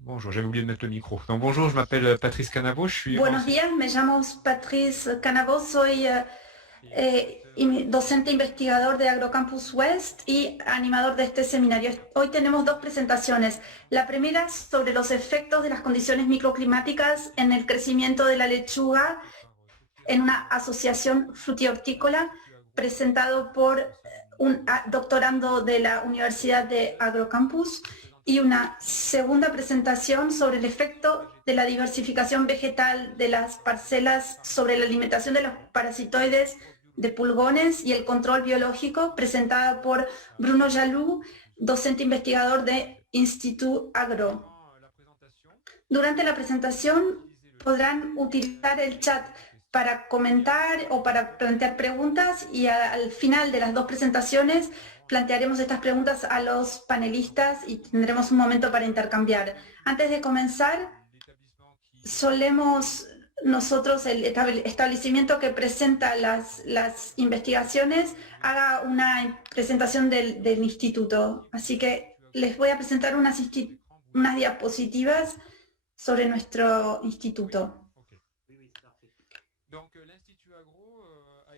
Bonjour, j'avais oublié de mettre le micro. Donc bonjour, je m'appelle Patrice Canavo, je suis Buenos días, me llamo Patrice Canavò, soy docente investigador de Agrocampus West y animador de este seminario. Hoy tenemos dos presentaciones. La primera sobre los efectos de las condiciones microclimáticas en el crecimiento de la lechuga en una asociación frutihortícola presentado por un doctorando de la Universidad de Agrocampus, y una segunda presentación sobre el efecto de la diversificación vegetal de las parcelas sobre la alimentación de los parasitoides de pulgones y el control biológico, presentada por Bruno Jaloux, docente investigador de Institut Agro. Durante la presentación podrán utilizar el chat para comentar o para plantear preguntas, y al final de las dos presentaciones plantearemos estas preguntas a los panelistas y tendremos un momento para intercambiar. Antes de comenzar, solemos nosotros, el establecimiento que presenta las investigaciones, haga una presentación del instituto. Así que les voy a presentar unas diapositivas sobre nuestro instituto.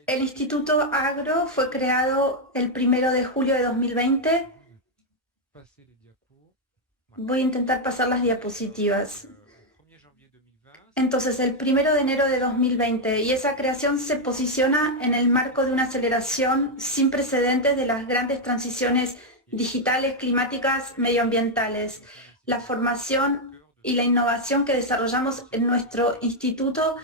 El Instituto Agro fue creado el 1 de julio de 2020. Voy a intentar pasar las diapositivas. Entonces, el 1 de enero de 2020, y esa creación se posiciona en el marco de una aceleración sin precedentes de las grandes transiciones digitales, climáticas, medioambientales. La formación y la innovación que desarrollamos en nuestro instituto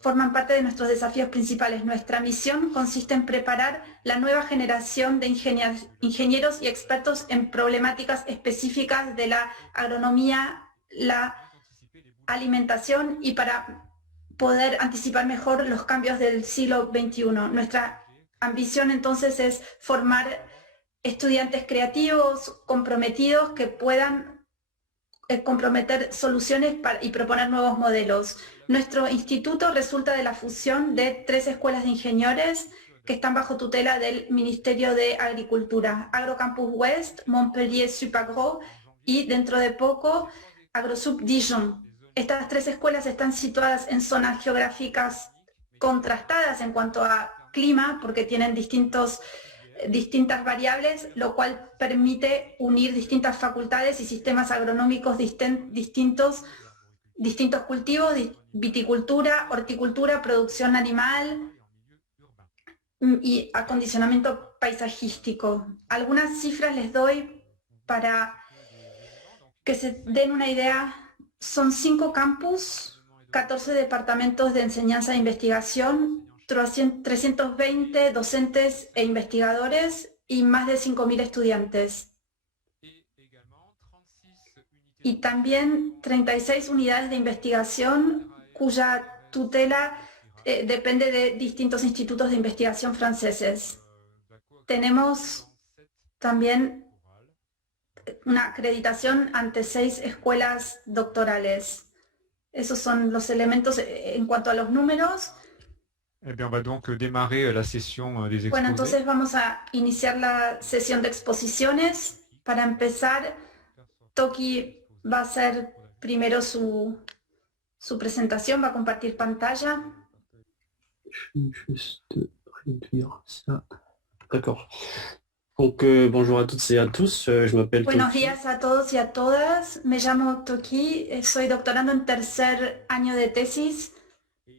forman parte de nuestros desafíos principales. Nuestra misión consiste en preparar la nueva generación de ingenieros y expertos en problemáticas específicas de la agronomía, la alimentación, y para poder anticipar mejor los cambios del siglo XXI. Nuestra ambición entonces es formar estudiantes creativos, comprometidos, que puedan comprometer soluciones y proponer nuevos modelos. Nuestro instituto resulta de la fusión de 3 escuelas de ingenieros que están bajo tutela del Ministerio de Agricultura: Agrocampus West, Montpellier Supagro y, dentro de poco, AgroSup Dijon. Estas 3 escuelas están situadas en zonas geográficas contrastadas en cuanto a clima, porque tienen distintas variables, lo cual permite unir distintas facultades y sistemas agronómicos distintos cultivos, viticultura, horticultura, producción animal y acondicionamiento paisajístico. Algunas cifras les doy para que se den una idea. Son 5 campus, 14 departamentos de enseñanza e investigación, 320 docentes e investigadores y más de 5.000 estudiantes. Y también 36 unidades de investigación cuya tutela depende de distintos institutos de investigación franceses. Tenemos también una acreditación ante 6 escuelas doctorales. Esos son los elementos en cuanto a los números. Eh bien, on va donc démarrer la session des exposés. Bueno, entonces vamos a iniciar la sesión de exposiciones. Para empezar, Toki va a hacer primero su presentación, va a compartir pantalla. Je vais juste réduire ça. D'accord. Donc, bonjour à toutes et à tous. Je m'appelle Buenos Toki. días a todos y a todas. Me llamo Toki, soy doctorando en tercer año de tesis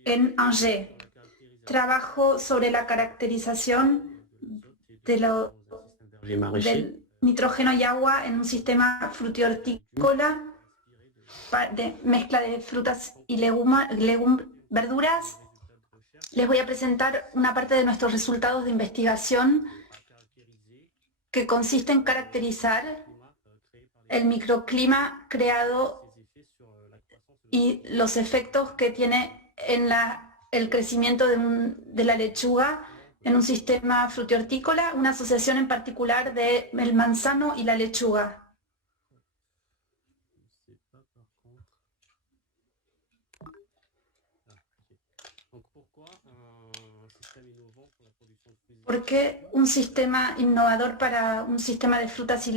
en Angers. Trabajo sobre la caracterización del nitrógeno y agua en un sistema frutihortícola de mezcla de frutas y verduras. Les voy a presentar una parte de nuestros resultados de investigación, que consiste en caracterizar el microclima creado y los efectos que tiene en el crecimiento de la lechuga en un sistema frutihortícola, una asociación en particular del manzano y la lechuga. ¿Por qué un sistema innovador para un sistema de frutas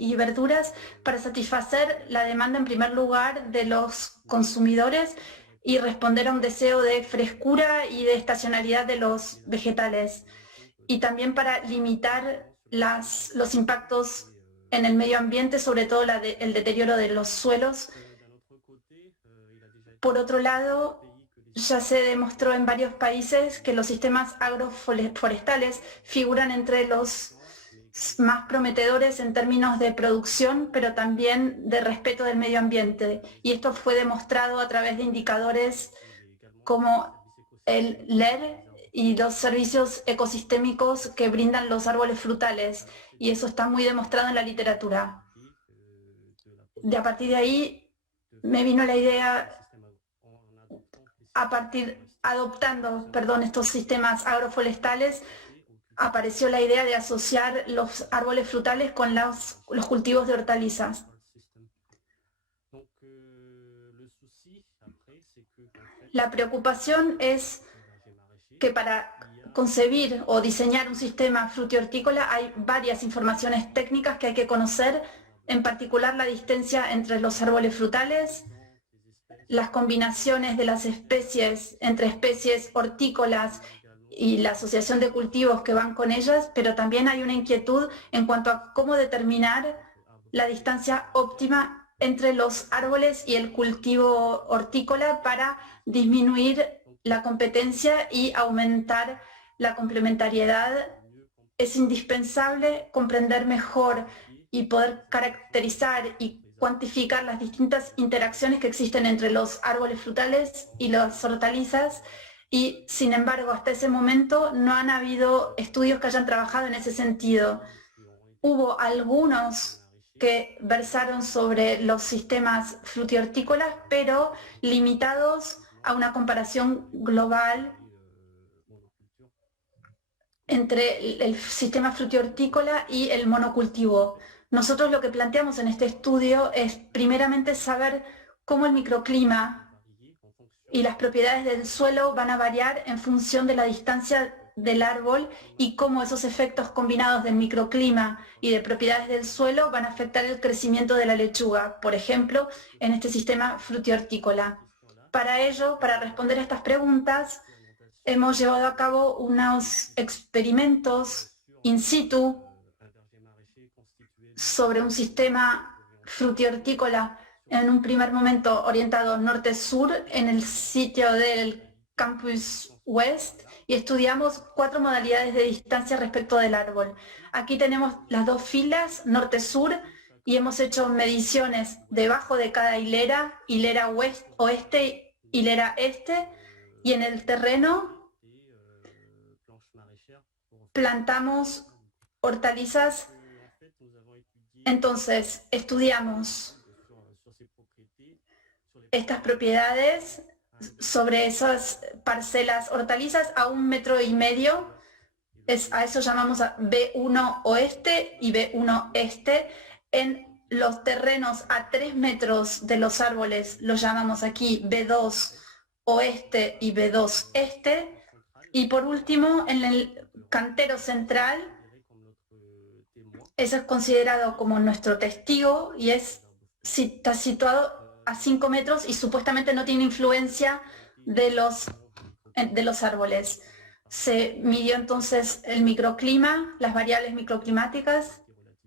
y verduras para satisfacer la demanda en primer lugar de los consumidores y responder a un deseo de frescura y de estacionalidad de los vegetales. Y también para limitar los impactos en el medio ambiente, sobre todo el deterioro de los suelos. Por otro lado, ya se demostró en varios países que los sistemas agroforestales figuran entre los más prometedores en términos de producción, pero también de respeto del medio ambiente. Y esto fue demostrado a través de indicadores como el LER y los servicios ecosistémicos que brindan los árboles frutales. Y eso está muy demostrado en la literatura. A partir de ahí me vino la idea, adoptando estos sistemas agroforestales, apareció la idea de asociar los árboles frutales con los cultivos de hortalizas. La preocupación es que para concebir o diseñar un sistema frutihortícola hay varias informaciones técnicas que hay que conocer, en particular la distancia entre los árboles frutales, las combinaciones de las especies entre especies hortícolas y la asociación de cultivos que van con ellas, pero también hay una inquietud en cuanto a cómo determinar la distancia óptima entre los árboles y el cultivo hortícola para disminuir la competencia y aumentar la complementariedad. Es indispensable comprender mejor y poder caracterizar y cuantificar las distintas interacciones que existen entre los árboles frutales y las hortalizas, y sin embargo hasta ese momento no han habido estudios que hayan trabajado en ese sentido. Hubo algunos que versaron sobre los sistemas frutihortícolas, pero limitados a una comparación global entre el sistema frutihortícola y el monocultivo. Nosotros lo que planteamos en este estudio es primeramente saber cómo el microclima y las propiedades del suelo van a variar en función de la distancia del árbol y cómo esos efectos combinados del microclima y de propiedades del suelo van a afectar el crecimiento de la lechuga, por ejemplo, en este sistema frutihortícola. Para ello, para responder a estas preguntas, hemos llevado a cabo unos experimentos in situ sobre un sistema frutihortícola en un primer momento orientado norte-sur en el sitio del Campus West, y estudiamos 4 modalidades de distancia respecto del árbol. Aquí tenemos las 2 filas, norte-sur, y hemos hecho mediciones debajo de cada hilera, hilera oeste, hilera este, y en el terreno plantamos hortalizas. Entonces, estudiamos estas propiedades sobre esas parcelas hortalizas a 1,5 metros. A eso llamamos a B1 oeste y B1 este. En los terrenos a 3 metros de los árboles los llamamos aquí B2 oeste y B2 este. Y por último, en el cantero central, eso es considerado como nuestro testigo y está situado a 5 metros y supuestamente no tiene influencia de los árboles. Se midió entonces el microclima, las variables microclimáticas,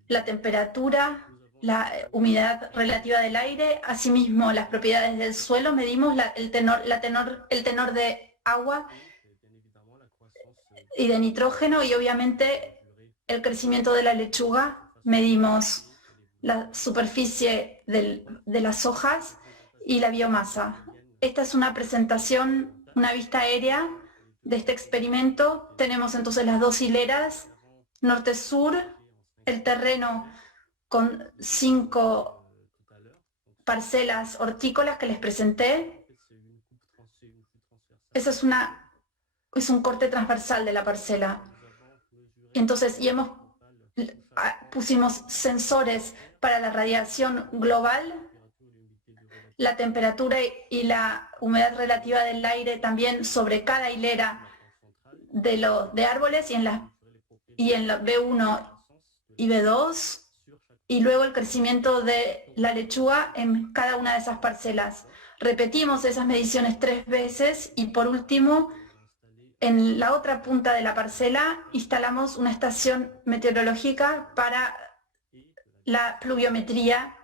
la temperatura, la humedad relativa del aire, asimismo las propiedades del suelo, medimos el tenor de agua y de nitrógeno, y obviamente el crecimiento de la lechuga. Medimos la superficie de las hojas y la biomasa. Esta es una presentación, una vista aérea de este experimento. Tenemos entonces las 2 hileras, norte-sur, el terreno con 5 parcelas hortícolas que les presenté. Esa es un corte transversal de la parcela. Entonces, pusimos sensores para la radiación global, la temperatura y la humedad relativa del aire también sobre cada hilera de árboles y en la B1 y B2, y luego el crecimiento de la lechuga en cada una de esas parcelas. Repetimos esas mediciones 3 veces y por último, en la otra punta de la parcela instalamos una estación meteorológica para la pluviometría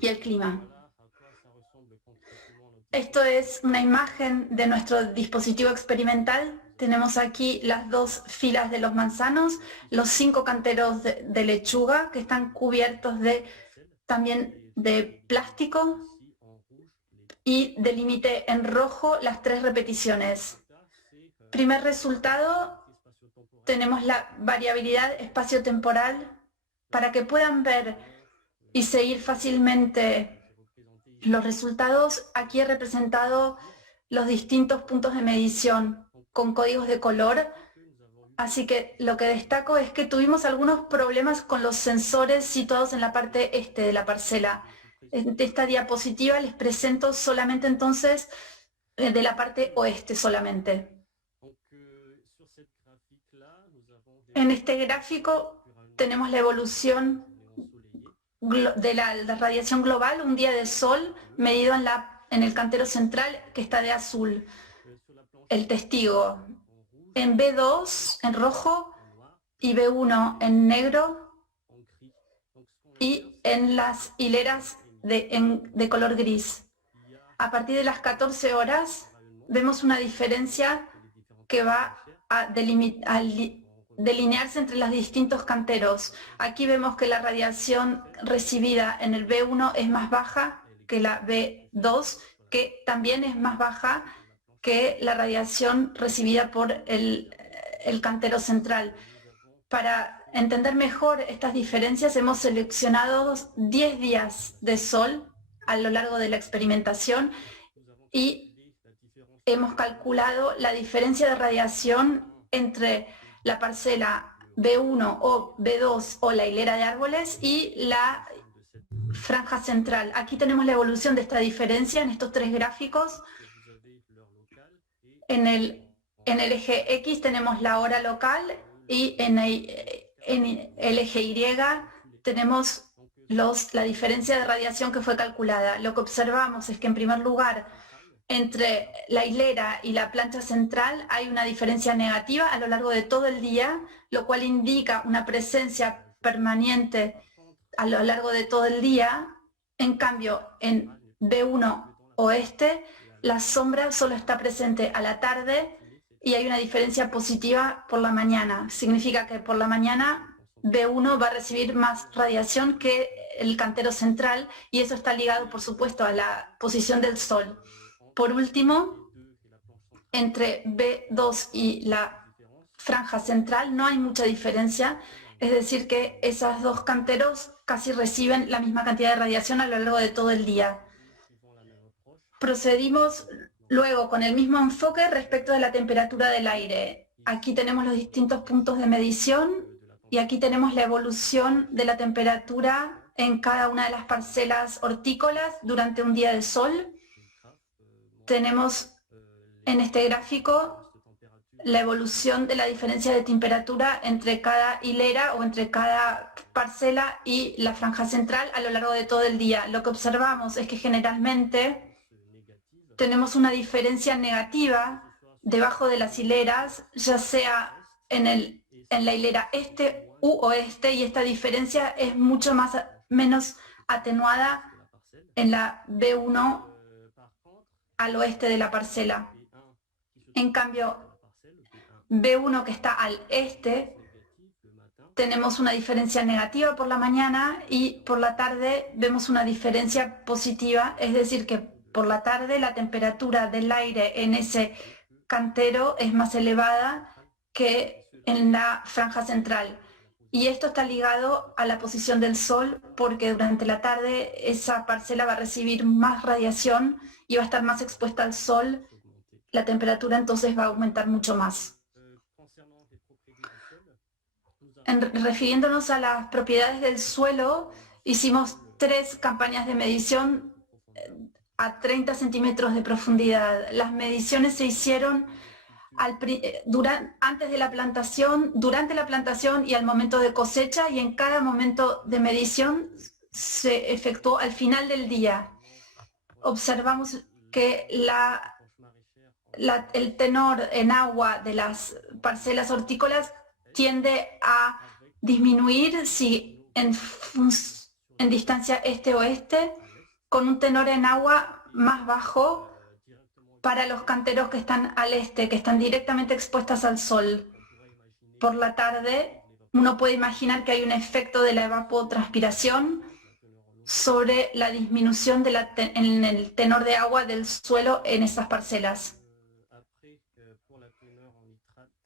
y el clima. Esto es una imagen de nuestro dispositivo experimental. Tenemos aquí las 2 filas de los manzanos, los 5 canteros de lechuga que están cubiertos también de plástico y delimité en rojo las 3 repeticiones. Primer resultado, tenemos la variabilidad espaciotemporal para que puedan ver y seguir fácilmente los resultados. Aquí he representado los distintos puntos de medición con códigos de color. Así que lo que destaco es que tuvimos algunos problemas con los sensores situados en la parte este de la parcela. En esta diapositiva les presento solamente entonces de la parte oeste solamente. En este gráfico tenemos la evolución de la radiación global, un día de sol medido en el cantero central que está de azul, el testigo. En B2 en rojo y B1 en negro y en las hileras de color gris. A partir de las 14 horas vemos una diferencia que va a delinearse entre los distintos canteros. Aquí vemos que la radiación recibida en el B1 es más baja que la B2, que también es más baja que la radiación recibida por el cantero central. Para entender mejor estas diferencias hemos seleccionado 10 días de sol a lo largo de la experimentación y hemos calculado la diferencia de radiación entre la parcela B1 o B2 o la hilera de árboles y la franja central. Aquí tenemos la evolución de esta diferencia en estos 3 gráficos. En el eje X tenemos la hora local y en el eje Y tenemos la diferencia de radiación que fue calculada. Lo que observamos es que en primer lugar entre la hilera y la plancha central hay una diferencia negativa a lo largo de todo el día, lo cual indica una presencia permanente a lo largo de todo el día. En cambio, en B1 oeste, la sombra solo está presente a la tarde y hay una diferencia positiva por la mañana. Significa que por la mañana B1 va a recibir más radiación que el cantero central y eso está ligado, por supuesto, a la posición del sol. Por último, entre B2 y la franja central no hay mucha diferencia, es decir que esos 2 canteros casi reciben la misma cantidad de radiación a lo largo de todo el día. Procedimos luego con el mismo enfoque respecto de la temperatura del aire. Aquí tenemos los distintos puntos de medición y aquí tenemos la evolución de la temperatura en cada una de las parcelas hortícolas durante un día de sol. Tenemos en este gráfico la evolución de la diferencia de temperatura entre cada hilera o entre cada parcela y la franja central a lo largo de todo el día. Lo que observamos es que generalmente tenemos una diferencia negativa debajo de las hileras, ya sea en la hilera este u oeste, y esta diferencia es mucho menos atenuada en la B1 al oeste de la parcela. En cambio, B1 que está al este, tenemos una diferencia negativa por la mañana y por la tarde vemos una diferencia positiva, es decir que por la tarde la temperatura del aire en ese cantero es más elevada que en la franja central. Y esto está ligado a la posición del sol porque durante la tarde esa parcela va a recibir más radiación y va a estar más expuesta al sol, la temperatura entonces va a aumentar mucho más. Refiriéndonos a las propiedades del suelo, hicimos 3 campañas de medición a 30 centímetros de profundidad. Las mediciones se hicieron antes de la plantación, durante la plantación y al momento de cosecha, y en cada momento de medición se efectuó al final del día. Observamos que el tenor en agua de las parcelas hortícolas tiende a disminuir si en distancia este-oeste, con un tenor en agua más bajo para los canteros que están al este, que están directamente expuestas al sol. Por la tarde, uno puede imaginar que hay un efecto de la evapotranspiración sobre la disminución en el tenor de agua del suelo en esas parcelas.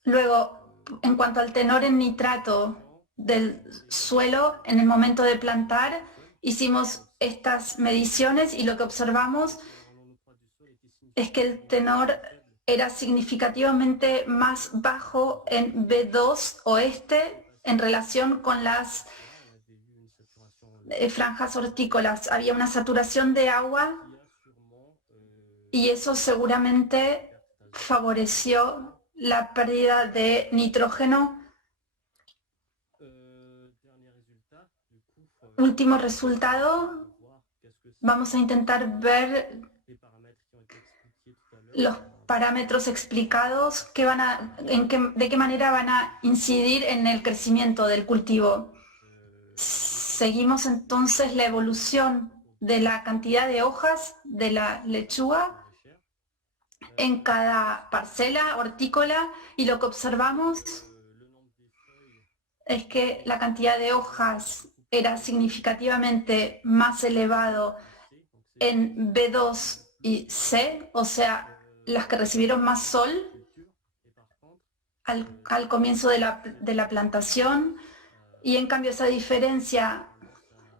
Luego, en cuanto al tenor en nitrato del suelo, en el momento de plantar, hicimos estas mediciones y lo que observamos es que el tenor era significativamente más bajo en B2 oeste en relación con las franjas hortícolas. Había una saturación de agua y eso seguramente favoreció la pérdida de nitrógeno. Último resultado, vamos a intentar ver los parámetros explicados de qué manera van a incidir en el crecimiento del cultivo. Seguimos entonces la evolución de la cantidad de hojas de la lechuga en cada parcela hortícola, y lo que observamos es que la cantidad de hojas era significativamente más elevado en B2 y C, o sea, las que recibieron más sol al comienzo de la plantación, y en cambio esa diferencia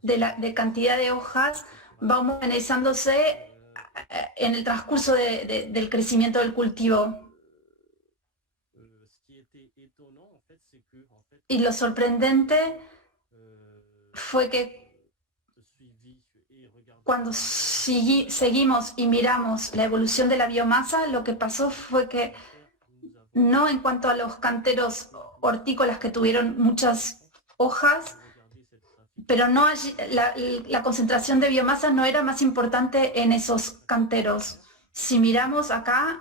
de cantidad de hojas va homogenizándose en el transcurso del crecimiento del cultivo. Y lo sorprendente fue que cuando seguimos y miramos la evolución de la biomasa, lo que pasó fue que no en cuanto a los canteros hortícolas que tuvieron muchas hojas, pero no la concentración de biomasa no era más importante en esos canteros. Si miramos acá,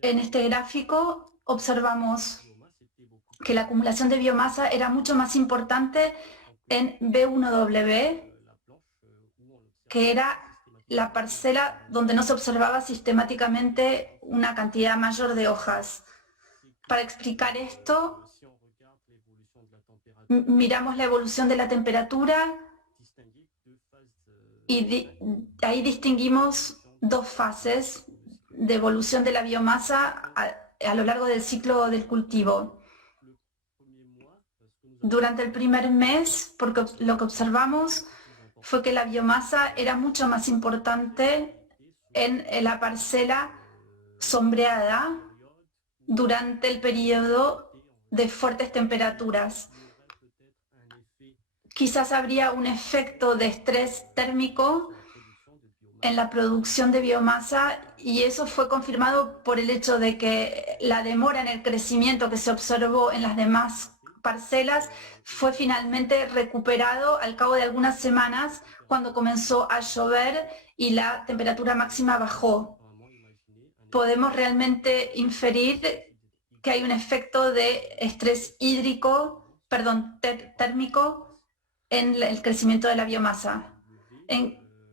en este gráfico, observamos que la acumulación de biomasa era mucho más importante en B1W, que era la parcela donde no se observaba sistemáticamente una cantidad mayor de hojas. Para explicar esto, miramos la evolución de la temperatura y ahí distinguimos dos fases de evolución de la biomasa a lo largo del ciclo del cultivo. Durante el primer mes, porque lo que observamos fue que la biomasa era mucho más importante en la parcela sombreada durante el periodo de fuertes temperaturas. Quizás habría un efecto de estrés térmico en la producción de biomasa, y eso fue confirmado por el hecho de que la demora en el crecimiento que se observó en las demás parcelas fue finalmente recuperado al cabo de algunas semanas, cuando comenzó a llover y la temperatura máxima bajó. Podemos realmente inferir que hay un efecto de estrés térmico en el crecimiento de la biomasa.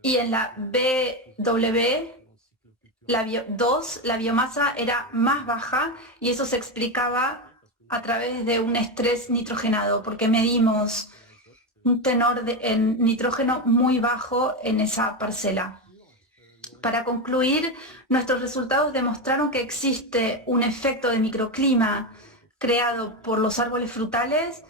Y en la BW, la biomasa era más baja, y eso se explicaba a través de un estrés nitrogenado, porque medimos un tenor en nitrógeno muy bajo en esa parcela. Para concluir, nuestros resultados demostraron que existe un efecto de microclima creado por los árboles frutales,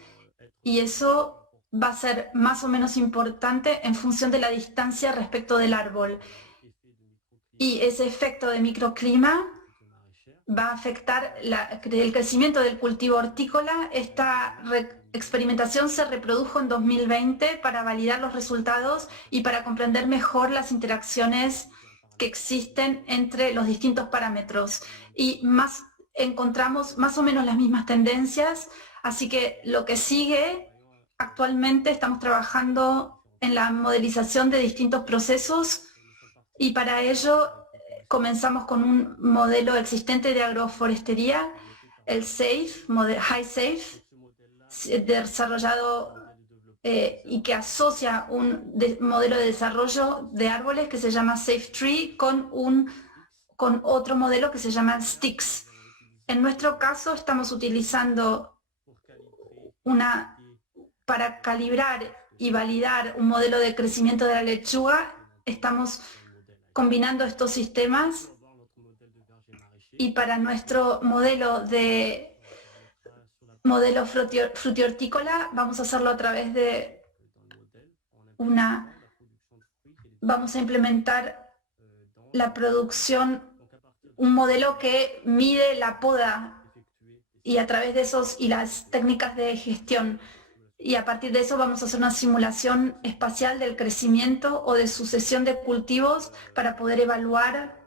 y eso va a ser más o menos importante en función de la distancia respecto del árbol. Y ese efecto de microclima va a afectar el crecimiento del cultivo hortícola. Esta experimentación se reprodujo en 2020 para validar los resultados y para comprender mejor las interacciones que existen entre los distintos parámetros y encontramos más o menos las mismas tendencias, así que lo que sigue, actualmente estamos trabajando en la modelización de distintos procesos y para ello comenzamos con un modelo existente de agroforestería, el High Safe, desarrollado y que asocia un modelo de desarrollo de árboles que se llama Safe Tree con otro modelo que se llama Sticks. En nuestro caso estamos utilizando para calibrar y validar un modelo de crecimiento de la lechuga, estamos combinando estos sistemas y para nuestro modelo frutihortícola vamos a hacerlo a través de vamos a implementar la producción, un modelo que mide la poda y a través de y las técnicas de gestión. Y a partir de eso vamos a hacer una simulación espacial del crecimiento o de sucesión de cultivos para poder evaluar,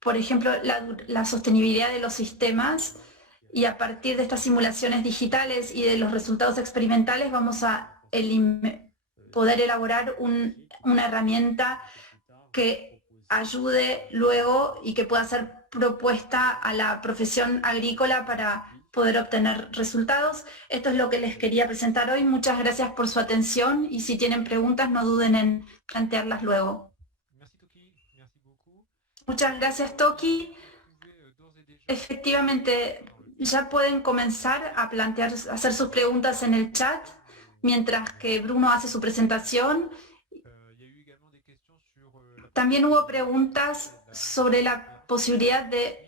por ejemplo, la sostenibilidad de los sistemas. Y a partir de estas simulaciones digitales y de los resultados experimentales vamos a poder elaborar una herramienta que ayude luego y que pueda ser propuesta a la profesión agrícola para poder obtener resultados. Esto es lo que les quería presentar hoy. Muchas gracias por su atención y si tienen preguntas no duden en plantearlas luego. Muchas gracias, Toki. Efectivamente, ya pueden comenzar a hacer sus preguntas en el chat mientras que Bruno hace su presentación. También hubo preguntas sobre la posibilidad de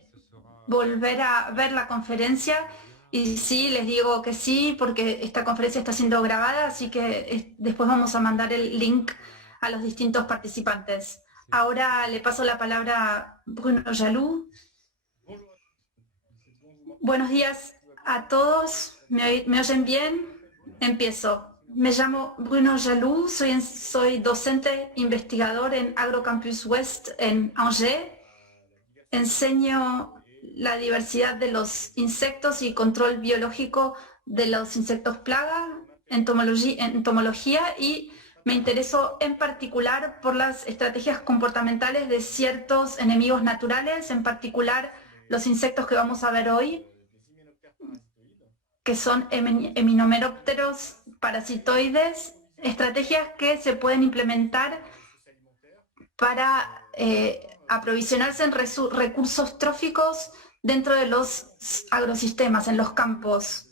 volver a ver la conferencia y sí, les digo que sí, porque esta conferencia está siendo grabada, así que después vamos a mandar el link a los distintos participantes. Ahora le paso la palabra a Bruno Jaloux. Buenos días a todos, ¿me oyen bien? Empiezo. Me llamo Bruno Jaloux, soy docente investigador en AgroCampus West en Angers. Enseño la diversidad de los insectos y control biológico de los insectos plaga, entomología y me intereso en particular por las estrategias comportamentales de ciertos enemigos naturales, en particular los insectos que vamos a ver hoy, que son Hymenopteros parasitoides, estrategias que se pueden implementar para aprovisionarse en recursos tróficos dentro de los agrosistemas, en los campos.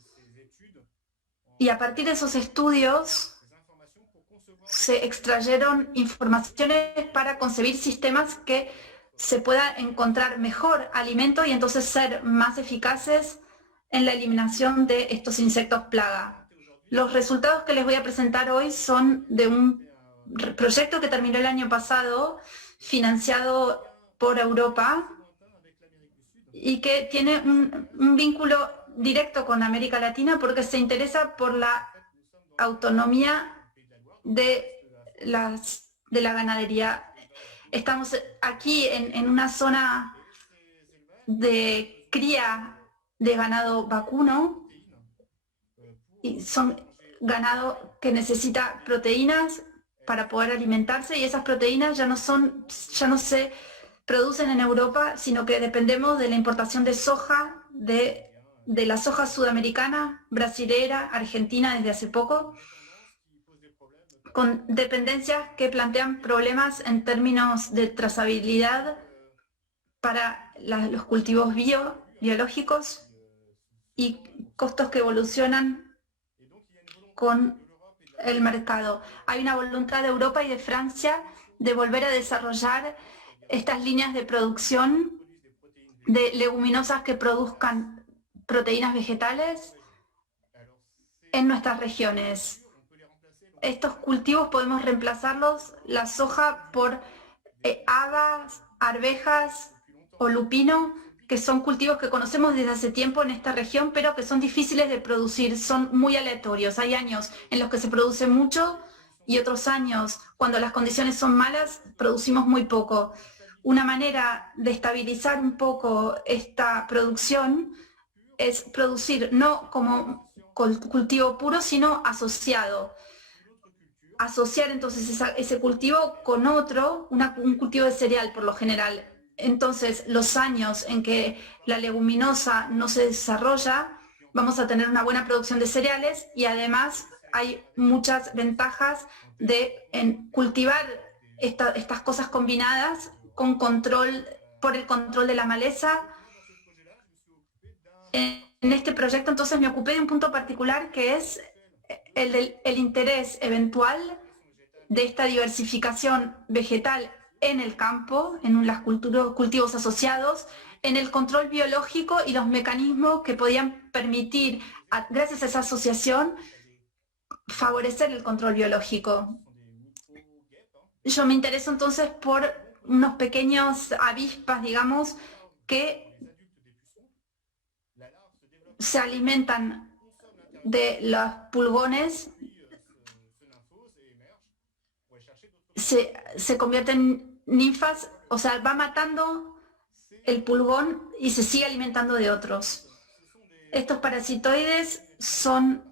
Y a partir de esos estudios se extrayeron informaciones para concebir sistemas que se pueda encontrar mejor alimento y entonces ser más eficaces en la eliminación de estos insectos plaga. Los resultados que les voy a presentar hoy son de un proyecto que terminó el año pasado, financiado por Europa, y que tiene un vínculo directo con América Latina porque se interesa por la autonomía de la ganadería. Estamos aquí en una zona de cría de ganado vacuno y son ganado que necesita proteínas para poder alimentarse y esas proteínas ya no se producen en Europa, sino que dependemos de la importación de soja, de la soja sudamericana, brasilera, argentina desde hace poco, con dependencias que plantean problemas en términos de trazabilidad para los cultivos biológicos y costos que evolucionan con el mercado. Hay una voluntad de Europa y de Francia de volver a desarrollar estas líneas de producción de leguminosas que produzcan proteínas vegetales en nuestras regiones. Estos cultivos podemos reemplazarlos, la soja, por habas, arvejas o lupino, que son cultivos que conocemos desde hace tiempo en esta región, pero que son difíciles de producir, son muy aleatorios. Hay años en los que se produce mucho y otros años, cuando las condiciones son malas, producimos muy poco. Una manera de estabilizar un poco esta producción es producir no como cultivo puro, sino asociado. Asociar entonces ese cultivo con otro, un cultivo de cereal por lo general. Entonces, los años en que la leguminosa no se desarrolla, vamos a tener una buena producción de cereales y además hay muchas ventajas en cultivar estas cosas combinadas con por el control de la maleza. En este proyecto entonces me ocupé de un punto particular que es el interés eventual de esta diversificación vegetal en el campo, en los cultivos asociados, en el control biológico y los mecanismos que podían permitir, gracias a esa asociación, favorecer el control biológico. Yo me intereso entonces por unos pequeños avispas, digamos, que se alimentan de los pulgones, se convierten en ninfas, o sea, va matando el pulgón y se sigue alimentando de otros. Estos parasitoides son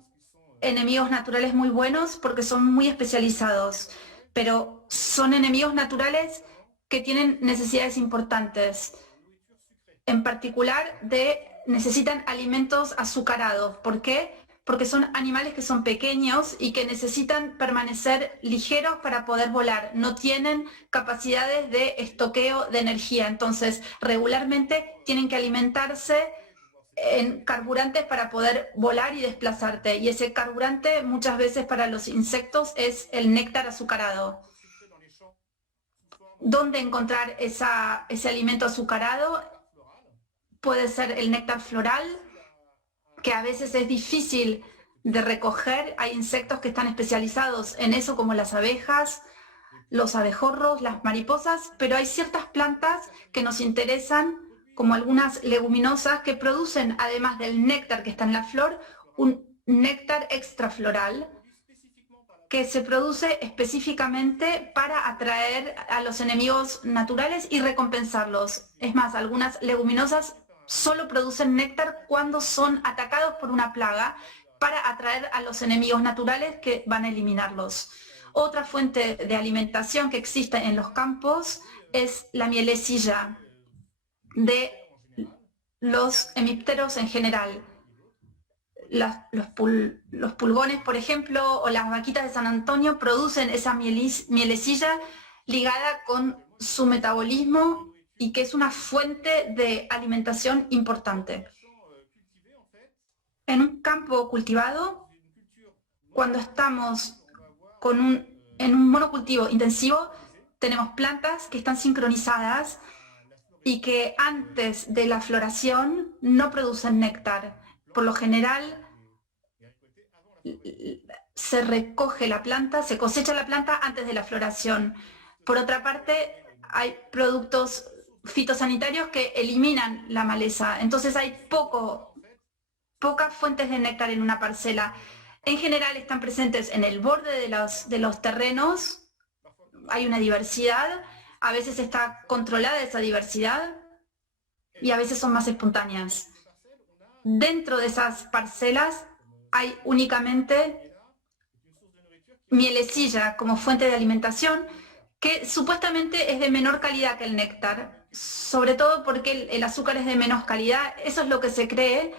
enemigos naturales muy buenos porque son muy especializados, pero son enemigos naturales que tienen necesidades importantes. En particular, necesitan alimentos azucarados. ¿Por qué? Porque son animales que son pequeños y que necesitan permanecer ligeros para poder volar. No tienen capacidades de estoqueo de energía. Entonces, regularmente tienen que alimentarse en carburantes para poder volar y desplazarte. Y ese carburante muchas veces para los insectos es el néctar azucarado. ¿Dónde encontrar ese alimento azucarado? Puede ser el néctar floral, que a veces es difícil de recoger. Hay insectos que están especializados en eso, como las abejas, los abejorros, las mariposas, pero hay ciertas plantas que nos interesan, como algunas leguminosas que producen, además del néctar que está en la flor, un néctar extrafloral que se produce específicamente para atraer a los enemigos naturales y recompensarlos. Es más, algunas leguminosas solo producen néctar cuando son atacados por una plaga para atraer a los enemigos naturales que van a eliminarlos. Otra fuente de alimentación que existe en los campos es la mielecilla de los hemípteros en general. Los pulgones, por ejemplo, o las vaquitas de San Antonio producen esa mielecilla ligada con su metabolismo y que es una fuente de alimentación importante. En un campo cultivado, cuando estamos en un monocultivo intensivo, tenemos plantas que están sincronizadas y que antes de la floración no producen néctar. Por lo general, se recoge la planta, se cosecha la planta antes de la floración. Por otra parte, hay productos fitosanitarios que eliminan la maleza. Entonces hay pocas fuentes de néctar en una parcela. En general están presentes en el borde de los terrenos. Hay una diversidad. A veces está controlada esa diversidad y a veces son más espontáneas. Dentro de esas parcelas hay únicamente mielecilla como fuente de alimentación, que supuestamente es de menor calidad que el néctar, sobre todo porque el azúcar es de menos calidad. Eso es lo que se cree,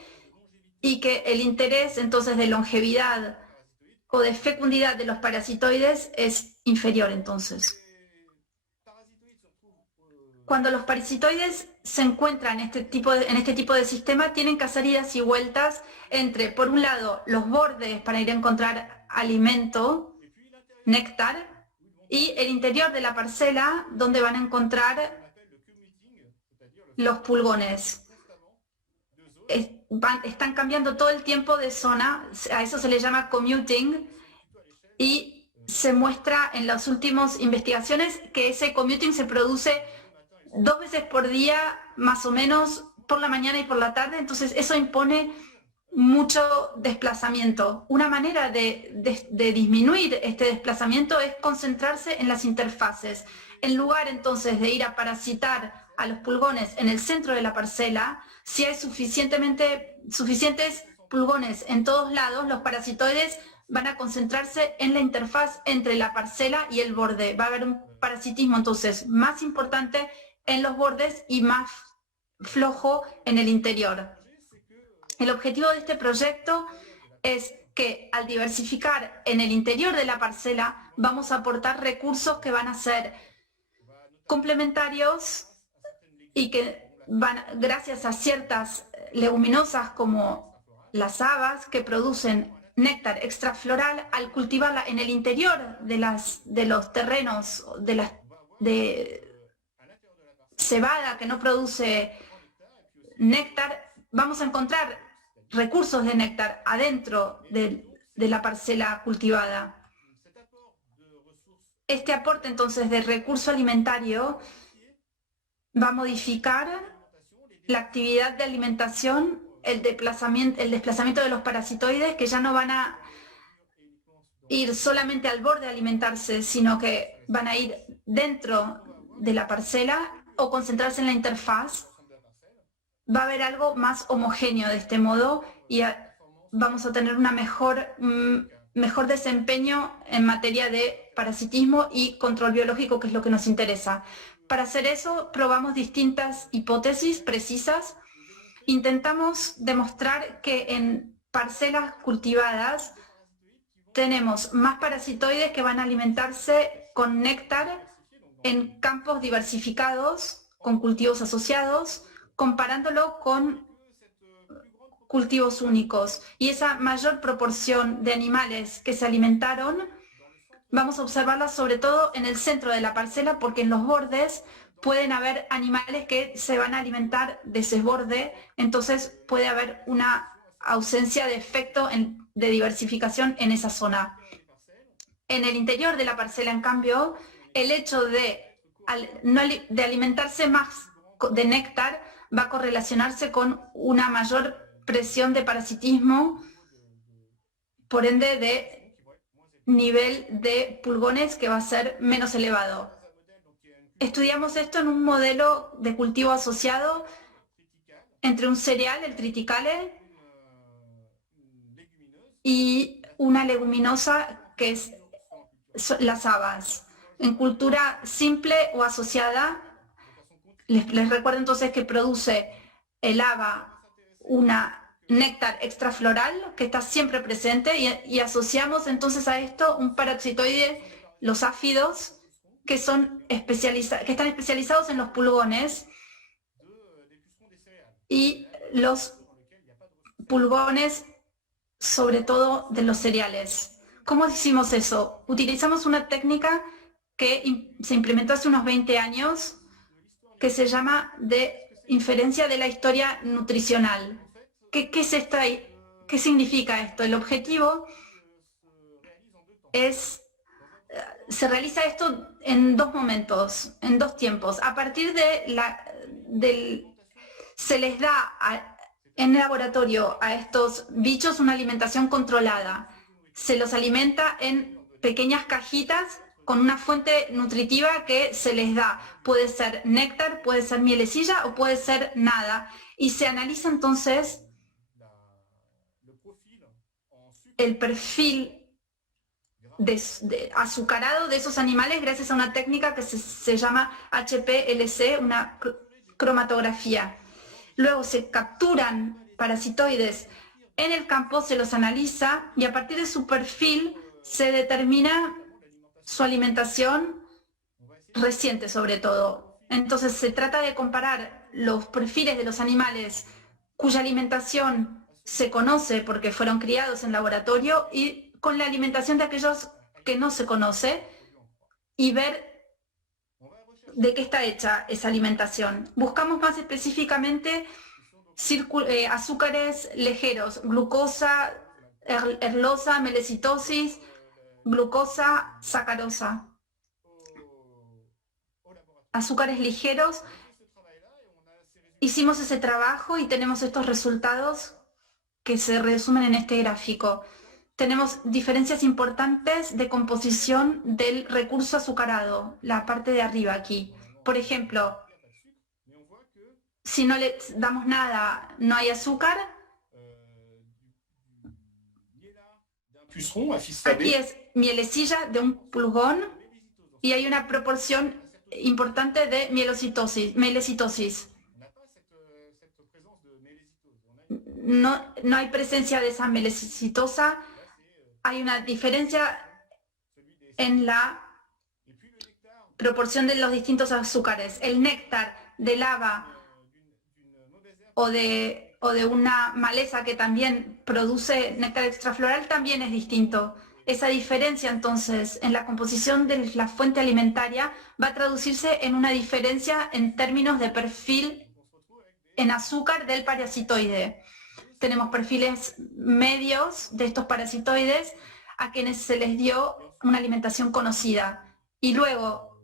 y que el interés entonces de longevidad o de fecundidad de los parasitoides es inferior entonces. Cuando los parasitoides se encuentran en este tipo de sistema, tienen que hacer idas y vueltas entre, por un lado, los bordes para ir a encontrar alimento, néctar, y el interior de la parcela, donde van a encontrar los pulgones. Están cambiando todo el tiempo de zona, a eso se le llama commuting, y se muestra en las últimas investigaciones que ese commuting se produce 2 veces por día, más o menos, por la mañana y por la tarde. Entonces eso impone mucho desplazamiento. Una manera de disminuir este desplazamiento es concentrarse en las interfaces. En lugar entonces de ir a parasitar a los pulgones en el centro de la parcela, si hay suficientes pulgones en todos lados, los parasitoides van a concentrarse en la interfaz entre la parcela y el borde. Va a haber un parasitismo entonces más importante en los bordes y más flojo en el interior. El objetivo de este proyecto es que al diversificar en el interior de la parcela vamos a aportar recursos que van a ser complementarios y que van, gracias a ciertas leguminosas como las habas que producen néctar extrafloral, al cultivarla en el interior de los terrenos de cebada que no produce néctar, vamos a encontrar recursos de néctar adentro de la parcela cultivada. Este aporte entonces de recurso alimentario va a modificar la actividad de alimentación, el desplazamiento de los parasitoides, que ya no van a ir solamente al borde a alimentarse, sino que van a ir dentro de la parcela o concentrarse en la interfaz. Va a haber algo más homogéneo de este modo y vamos a tener una mejor desempeño en materia de parasitismo y control biológico, que es lo que nos interesa. Para hacer eso, probamos distintas hipótesis precisas. Intentamos demostrar que en parcelas cultivadas tenemos más parasitoides que van a alimentarse con néctar en campos diversificados, con cultivos asociados, comparándolo con cultivos únicos. Y esa mayor proporción de animales que se alimentaron, vamos a observarla sobre todo en el centro de la parcela, porque en los bordes pueden haber animales que se van a alimentar de ese borde, entonces puede haber una ausencia de efecto de diversificación en esa zona. En el interior de la parcela, en cambio, el hecho de alimentarse más de néctar va a correlacionarse con una mayor presión de parasitismo, por ende de nivel de pulgones que va a ser menos elevado. Estudiamos esto en un modelo de cultivo asociado entre un cereal, el triticale, y una leguminosa que es las habas. En cultura simple o asociada, les recuerdo entonces que produce el haba una néctar extrafloral que está siempre presente y asociamos entonces a esto un parasitoide, los áfidos, que están especializados en los pulgones, y los pulgones sobre todo de los cereales. ¿Cómo hicimos eso? Utilizamos una técnica que se implementó hace unos 20 años que se llama de inferencia de la historia nutricional. ¿Qué es esta? ¿Qué significa esto? El objetivo es, se realiza esto en dos momentos, en dos tiempos. A partir se les da en el laboratorio a estos bichos una alimentación controlada. Se los alimenta en pequeñas cajitas con una fuente nutritiva que se les da. Puede ser néctar, puede ser mielecilla o puede ser nada. Y se analiza entonces el perfil azucarado de esos animales gracias a una técnica que se llama HPLC, una cromatografía. Luego se capturan parasitoides en el campo, se los analiza y a partir de su perfil se determina su alimentación reciente sobre todo. Entonces se trata de comparar los perfiles de los animales cuya alimentación se conoce porque fueron criados en laboratorio y con la alimentación de aquellos que no se conoce y ver de qué está hecha esa alimentación. Buscamos más específicamente azúcares ligeros, glucosa, erlosa, melecitosis, glucosa, sacarosa. Azúcares ligeros. Hicimos ese trabajo y tenemos estos resultados que se resumen en este gráfico. Tenemos diferencias importantes de composición del recurso azucarado, la parte de arriba aquí. Por ejemplo, si no le damos nada, no hay azúcar. Aquí es mielecilla de un pulgón y hay una proporción importante de mielecitosis. No hay presencia de esa mielecitosa. Hay una diferencia en la proporción de los distintos azúcares. El néctar del haba o de una maleza que también produce néctar extrafloral también es distinto. Esa diferencia entonces en la composición de la fuente alimentaria va a traducirse en una diferencia en términos de perfil en azúcar del parasitoide. Tenemos perfiles medios de estos parasitoides a quienes se les dio una alimentación conocida. Y luego,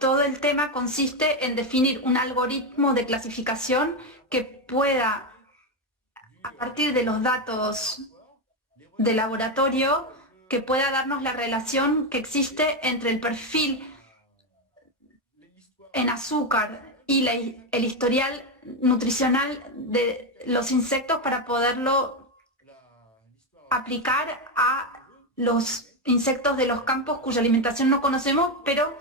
todo el tema consiste en definir un algoritmo de clasificación que pueda, a partir de los datos de laboratorio, que pueda darnos la relación que existe entre el perfil en azúcar y el historial nutricional de los insectos para poderlo aplicar a los insectos de los campos cuya alimentación no conocemos, pero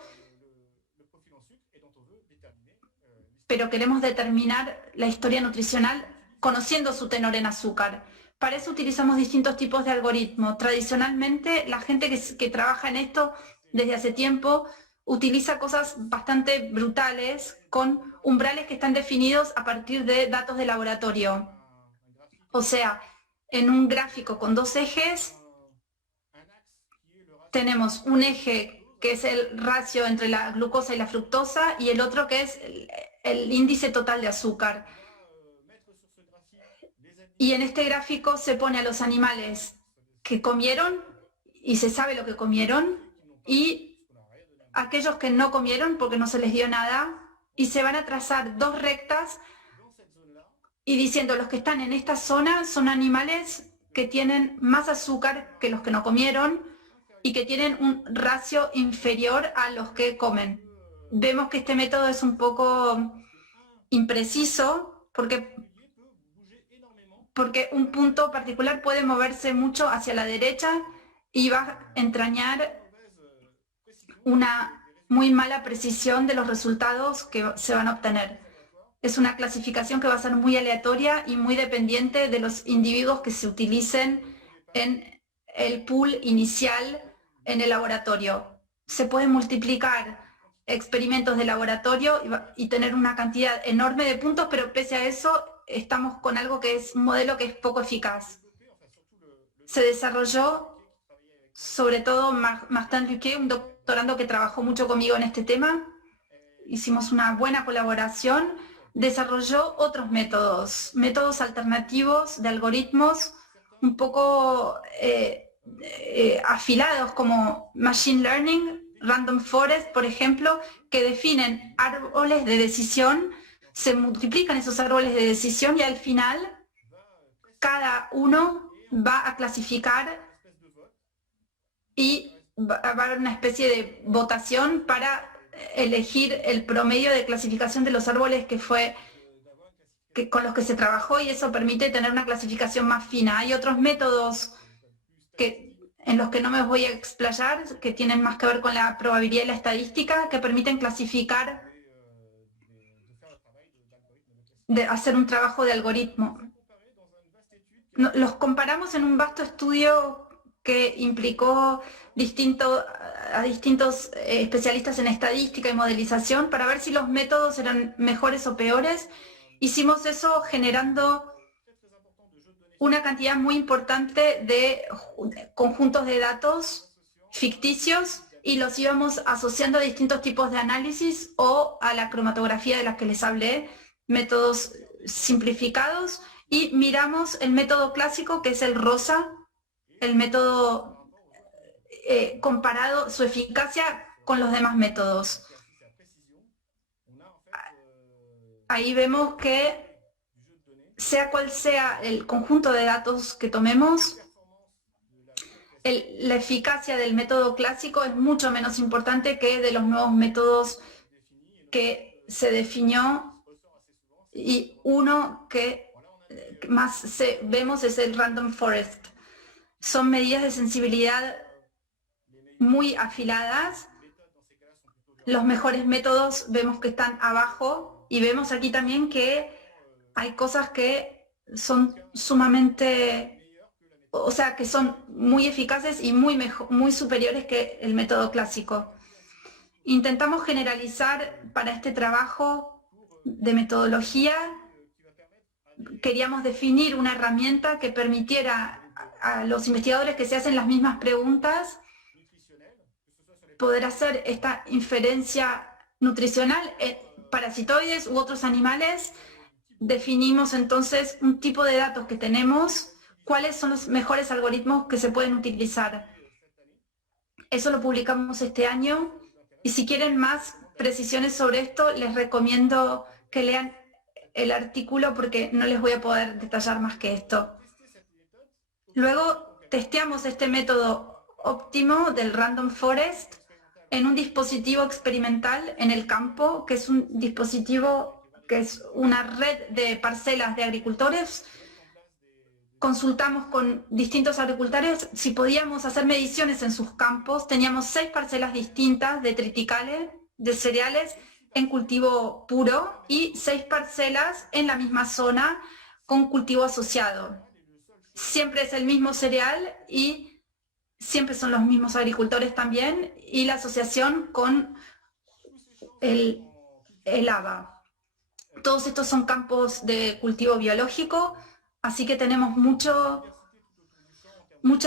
queremos determinar la historia nutricional conociendo su tenor en azúcar. Para eso utilizamos distintos tipos de algoritmos. Tradicionalmente, la gente que trabaja en esto desde hace tiempo utiliza cosas bastante brutales con umbrales que están definidos a partir de datos de laboratorio. O sea, en un gráfico con dos ejes, tenemos un eje que es el ratio entre la glucosa y la fructosa y el otro que es el índice total de azúcar. Y en este gráfico se pone a los animales que comieron y se sabe lo que comieron y aquellos que no comieron porque no se les dio nada, y se van a trazar dos rectas y diciendo los que están en esta zona son animales que tienen más azúcar que los que no comieron y que tienen un ratio inferior a los que comen. Vemos que este método es un poco impreciso porque un punto particular puede moverse mucho hacia la derecha y va a entrañar una muy mala precisión de los resultados que se van a obtener. Es una clasificación que va a ser muy aleatoria y muy dependiente de los individuos que se utilicen en el pool inicial en el laboratorio. Se pueden multiplicar experimentos de laboratorio y tener una cantidad enorme de puntos, pero pese a eso estamos con algo que es un modelo que es poco eficaz. Se desarrolló, sobre todo Martin Luque, un doctorando que trabajó mucho conmigo en este tema, hicimos una buena colaboración, desarrolló otros métodos alternativos de algoritmos un poco afilados como Machine Learning, Random Forest, por ejemplo, que definen árboles de decisión, se multiplican esos árboles de decisión y al final cada uno va a clasificar y va a haber una especie de votación para elegir el promedio de clasificación de los árboles con los que se trabajó, y eso permite tener una clasificación más fina. Hay otros métodos en los que no me voy a explayar, que tienen más que ver con la probabilidad y la estadística, que permiten clasificar, hacer un trabajo de algoritmo. Los comparamos en un vasto estudio que implicó a distintos especialistas en estadística y modelización para ver si los métodos eran mejores o peores. Hicimos eso generando una cantidad muy importante de conjuntos de datos ficticios y los íbamos asociando a distintos tipos de análisis o a la cromatografía de las que les hablé, métodos simplificados, y miramos el método clásico, que es el rosa, el método comparado, su eficacia con los demás métodos. Ahí vemos que sea cual sea el conjunto de datos que tomemos, la eficacia del método clásico es mucho menos importante que de los nuevos métodos que se definió, y uno que más vemos es el Random Forest. Son medidas de sensibilidad muy afiladas. Los mejores métodos vemos que están abajo, y vemos aquí también que hay cosas que son sumamente, o sea, que son muy eficaces y muy superiores que el método clásico. Intentamos generalizar para este trabajo de metodología. Queríamos definir una herramienta que permitiera a los investigadores que se hacen las mismas preguntas poder hacer esta inferencia nutricional en parasitoides u otros animales. Definimos entonces un tipo de datos que tenemos, cuáles son los mejores algoritmos que se pueden utilizar. Eso lo publicamos este año, y si quieren más precisiones sobre esto, les recomiendo que lean el artículo porque no les voy a poder detallar más que esto. Luego testeamos este método óptimo del Random Forest en un dispositivo experimental en el campo, que es un dispositivo que es una red de parcelas de agricultores. Consultamos con distintos agricultores si podíamos hacer mediciones en sus campos. Teníamos 6 parcelas distintas de triticales, de cereales en cultivo puro, y 6 parcelas en la misma zona con cultivo asociado. Siempre es el mismo cereal y siempre son los mismos agricultores también, y la asociación con el haba. Todos estos son campos de cultivo biológico, así que tenemos mucha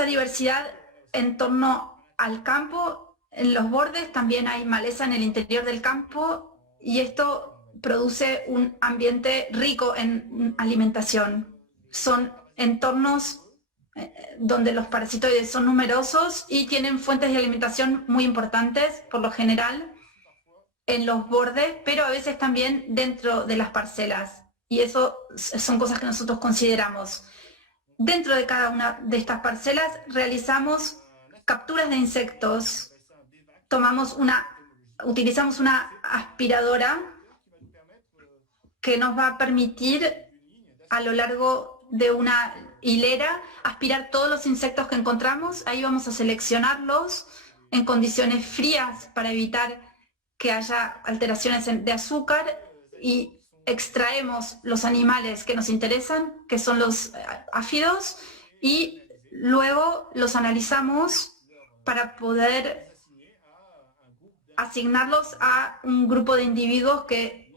diversidad en torno al campo. En los bordes también hay maleza en el interior del campo, y esto produce un ambiente rico en alimentación. Son entornos donde los parasitoides son numerosos y tienen fuentes de alimentación muy importantes, por lo general en los bordes, pero a veces también dentro de las parcelas, y eso son cosas que nosotros consideramos. Dentro de cada una de estas parcelas realizamos capturas de insectos. Utilizamos una aspiradora que nos va a permitir a lo largo de una hilera aspirar todos los insectos que encontramos. Ahí vamos a seleccionarlos en condiciones frías para evitar que haya alteraciones de azúcar, y extraemos los animales que nos interesan, que son los áfidos, y luego los analizamos para poder asignarlos a un grupo de individuos que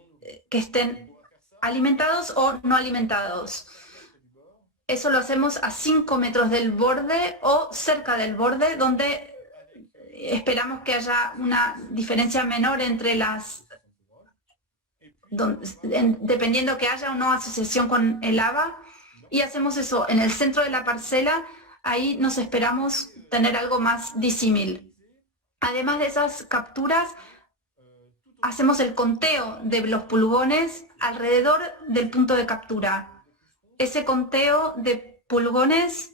estén alimentados o no alimentados. Eso lo hacemos a 5 metros del borde o cerca del borde, donde esperamos que haya una diferencia menor entre dependiendo que haya o no asociación con el haba, y hacemos eso en el centro de la parcela. Ahí nos esperamos tener algo más disímil. Además de esas capturas, hacemos el conteo de los pulgones alrededor del punto de captura. Ese conteo de pulgones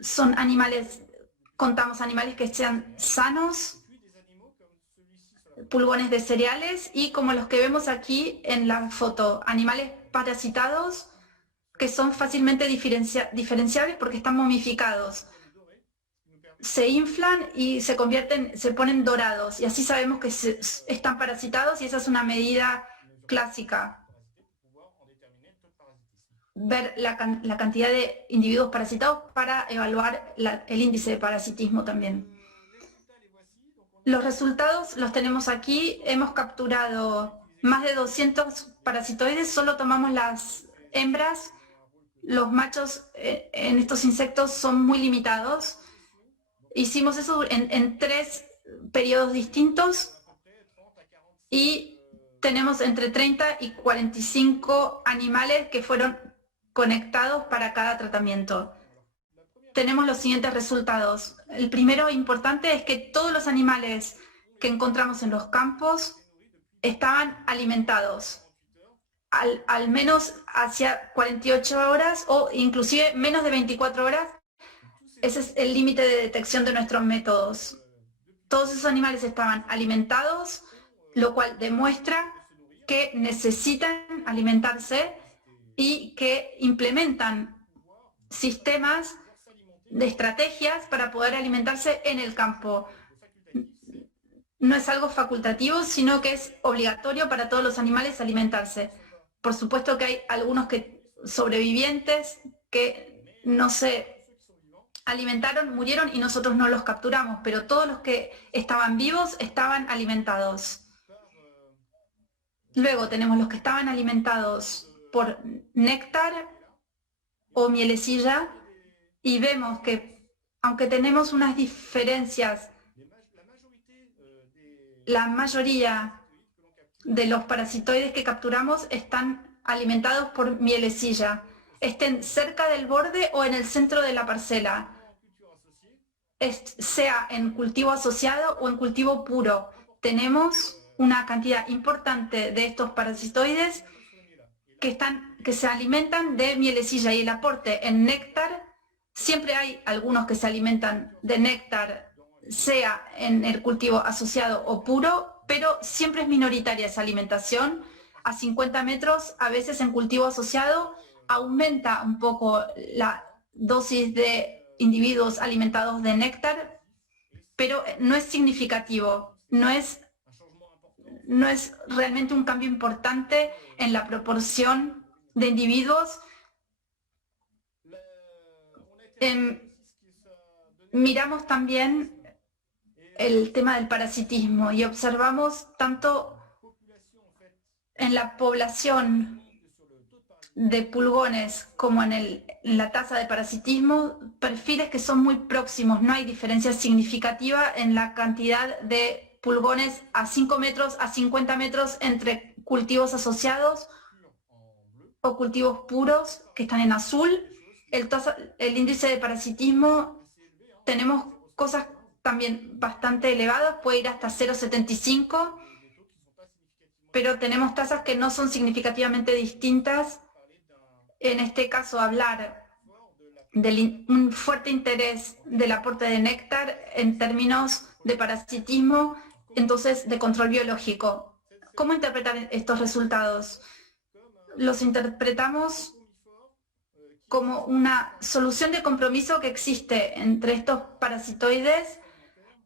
son animales, contamos animales que sean sanos, pulgones de cereales, y como los que vemos aquí en la foto, animales parasitados que son fácilmente diferenciables porque están momificados. Se inflan y se ponen dorados, y así sabemos que están parasitados, y esa es una medida clásica. Ver la cantidad de individuos parasitados para evaluar el índice de parasitismo también. Los resultados los tenemos aquí. Hemos capturado más de 200 parasitoides, solo tomamos las hembras. Los machos en estos insectos son muy limitados. Hicimos eso en 3 periodos distintos, y tenemos entre 30 y 45 animales que fueron conectados para cada tratamiento. Tenemos los siguientes resultados. El primero importante es que todos los animales que encontramos en los campos estaban alimentados. al menos hacia 48 horas o inclusive menos de 24 horas. Ese es el límite de detección de nuestros métodos. Todos esos animales estaban alimentados, lo cual demuestra que necesitan alimentarse y que implementan sistemas de estrategias para poder alimentarse en el campo. No es algo facultativo, sino que es obligatorio para todos los animales alimentarse. Por supuesto que hay algunos sobrevivientes que no se alimentaron, murieron y nosotros no los capturamos, pero todos los que estaban vivos estaban alimentados. Luego tenemos los que estaban alimentados por néctar o mielecilla y vemos que aunque tenemos unas diferencias, la mayoría de los parasitoides que capturamos están alimentados por mielecilla, estén cerca del borde o en el centro de la parcela, sea en cultivo asociado o en cultivo puro. Tenemos una cantidad importante de estos parasitoides que se alimentan de mielecilla, y el aporte en néctar, siempre hay algunos que se alimentan de néctar, sea en el cultivo asociado o puro, pero siempre es minoritaria esa alimentación. A 50 metros, a veces en cultivo asociado, aumenta un poco la dosis de individuos alimentados de néctar, pero no es significativo, no es realmente un cambio importante en la proporción de individuos. Miramos también el tema del parasitismo y observamos tanto en la población de pulgones como en la tasa de parasitismo, perfiles que son muy próximos. No hay diferencia significativa en la cantidad de pulgones a 5 metros, a 50 metros entre cultivos asociados o cultivos puros que están en azul. El índice de parasitismo, tenemos cosas también bastante elevadas, puede ir hasta 0,75, pero tenemos tasas que no son significativamente distintas. En este caso, hablar de un fuerte interés del aporte de néctar en términos de parasitismo, entonces de control biológico. ¿Cómo interpretar estos resultados? Los interpretamos como una solución de compromiso que existe entre estos parasitoides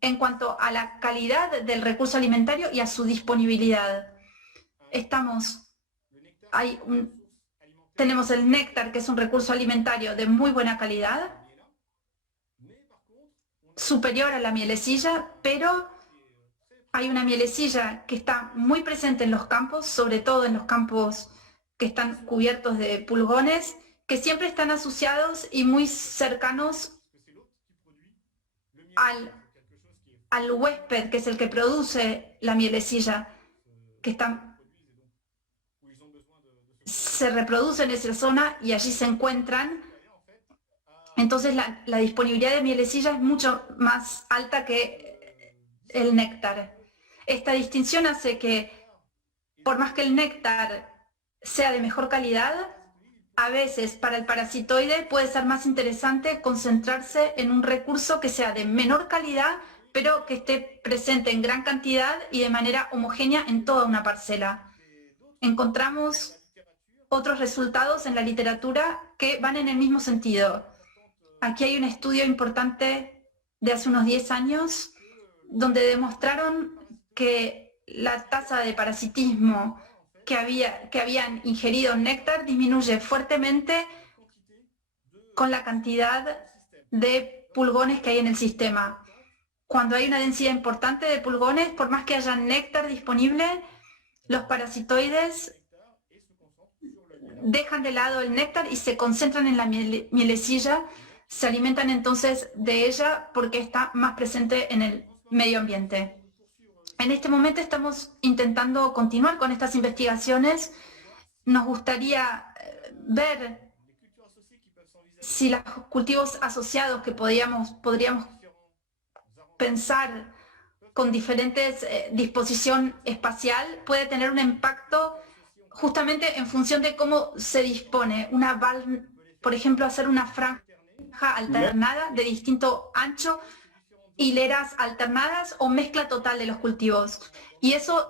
en cuanto a la calidad del recurso alimentario y a su disponibilidad. Tenemos el néctar, que es un recurso alimentario de muy buena calidad, superior a la mielecilla, pero hay una mielecilla que está muy presente en los campos, sobre todo en los campos que están cubiertos de pulgones, que siempre están asociados y muy cercanos al huésped, que es el que produce la mielecilla, que se reproduce en esa zona y allí se encuentran. Entonces la disponibilidad de mielecilla es mucho más alta que el néctar. Esta distinción hace que, por más que el néctar sea de mejor calidad, a veces para el parasitoide puede ser más interesante concentrarse en un recurso que sea de menor calidad, pero que esté presente en gran cantidad y de manera homogénea en toda una parcela. Encontramos otros resultados en la literatura que van en el mismo sentido. Aquí hay un estudio importante de hace unos 10 años donde demostraron que la tasa de parasitismo que habían ingerido néctar disminuye fuertemente con la cantidad de pulgones que hay en el sistema. Cuando hay una densidad importante de pulgones, por más que haya néctar disponible, los parasitoides dejan de lado el néctar y se concentran en la mielecilla, se alimentan entonces de ella porque está más presente en el medio ambiente. En este momento estamos intentando continuar con estas investigaciones. Nos gustaría ver si los cultivos asociados que podríamos pensar con diferentes disposición espacial puede tener un impacto justamente en función de cómo se dispone por ejemplo, hacer una franja alternada de distinto ancho, hileras alternadas o mezcla total de los cultivos. Y eso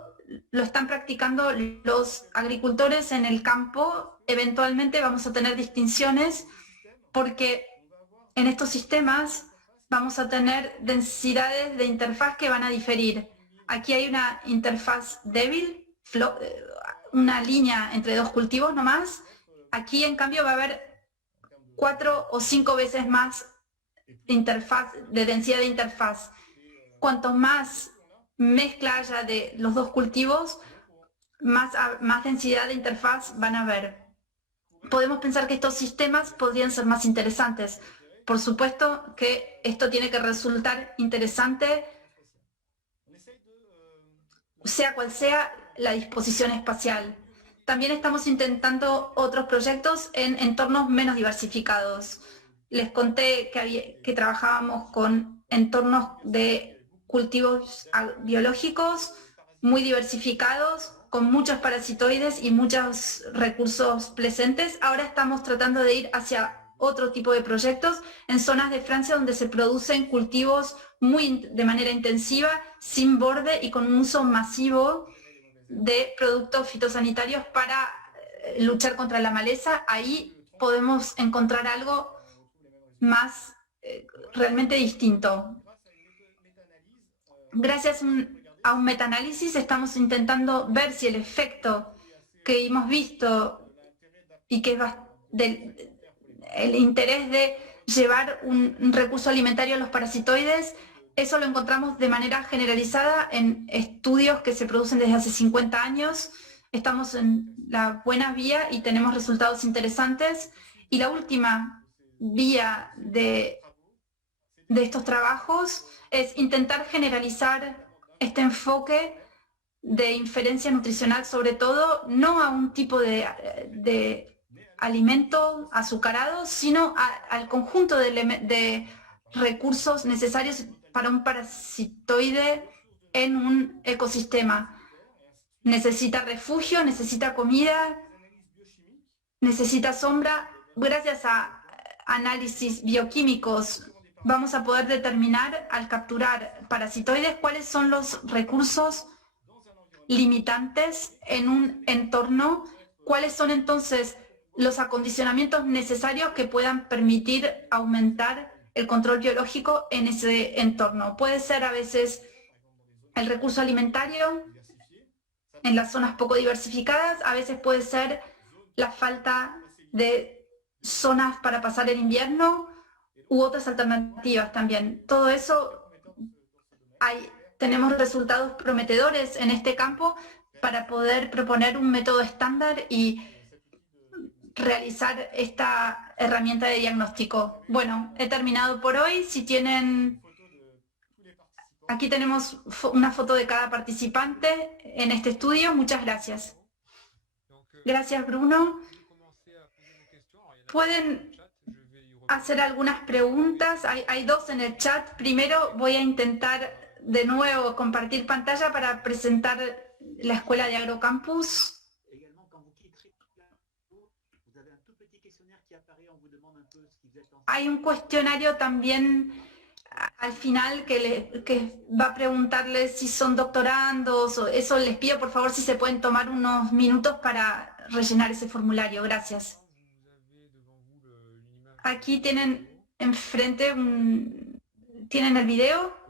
lo están practicando los agricultores en el campo. Eventualmente vamos a tener distinciones porque en estos sistemas vamos a tener densidades de interfaz que van a diferir. Aquí hay una interfaz débil, una línea entre dos cultivos nomás. Aquí, en cambio, va a haber 4 o 5 veces más densidad de interfaz. Cuanto más mezcla haya de los dos cultivos, más densidad de interfaz van a haber. Podemos pensar que estos sistemas podrían ser más interesantes. Por supuesto que esto tiene que resultar interesante, sea cual sea la disposición espacial. También estamos intentando otros proyectos en entornos menos diversificados. Les conté que trabajábamos con entornos de cultivos biológicos muy diversificados, con muchos parasitoides y muchos recursos presentes. Ahora estamos tratando de ir hacia otro tipo de proyectos en zonas de Francia donde se producen cultivos de manera intensiva, sin borde y con un uso masivo de productos fitosanitarios para luchar contra la maleza. Ahí podemos encontrar algo más realmente distinto. Gracias a un metaanálisis estamos intentando ver si el efecto que hemos visto y que es el interés de llevar un recurso alimentario a los parasitoides, eso lo encontramos de manera generalizada en estudios que se producen desde hace 50 años. Estamos en la buena vía y tenemos resultados interesantes. Y la última vía de estos trabajos es intentar generalizar este enfoque de inferencia nutricional, sobre todo, no a un tipo de alimento azucarado, sino al conjunto de recursos necesarios para un parasitoide en un ecosistema. Necesita refugio, necesita comida, necesita sombra. Gracias a análisis bioquímicos vamos a poder determinar, al capturar parasitoides, cuáles son los recursos limitantes en un entorno, cuáles son entonces los acondicionamientos necesarios que puedan permitir aumentar el control biológico en ese entorno. Puede ser a veces el recurso alimentario en las zonas poco diversificadas, a veces puede ser la falta de zonas para pasar el invierno u otras alternativas también. Todo eso, tenemos resultados prometedores en este campo para poder proponer un método estándar y realizar esta herramienta de diagnóstico. Bueno, he terminado por hoy. Si tienen... Aquí tenemos una foto de cada participante en este estudio. Muchas gracias. Gracias, Bruno. Pueden hacer algunas preguntas. Hay dos en el chat. Primero voy a intentar de nuevo compartir pantalla para presentar la Escuela de Agrocampus. Hay un cuestionario también al final que va a preguntarles si son doctorandos, o eso. Les pido por favor si se pueden tomar unos minutos para rellenar ese formulario. Gracias. Aquí tienen enfrente tienen el video.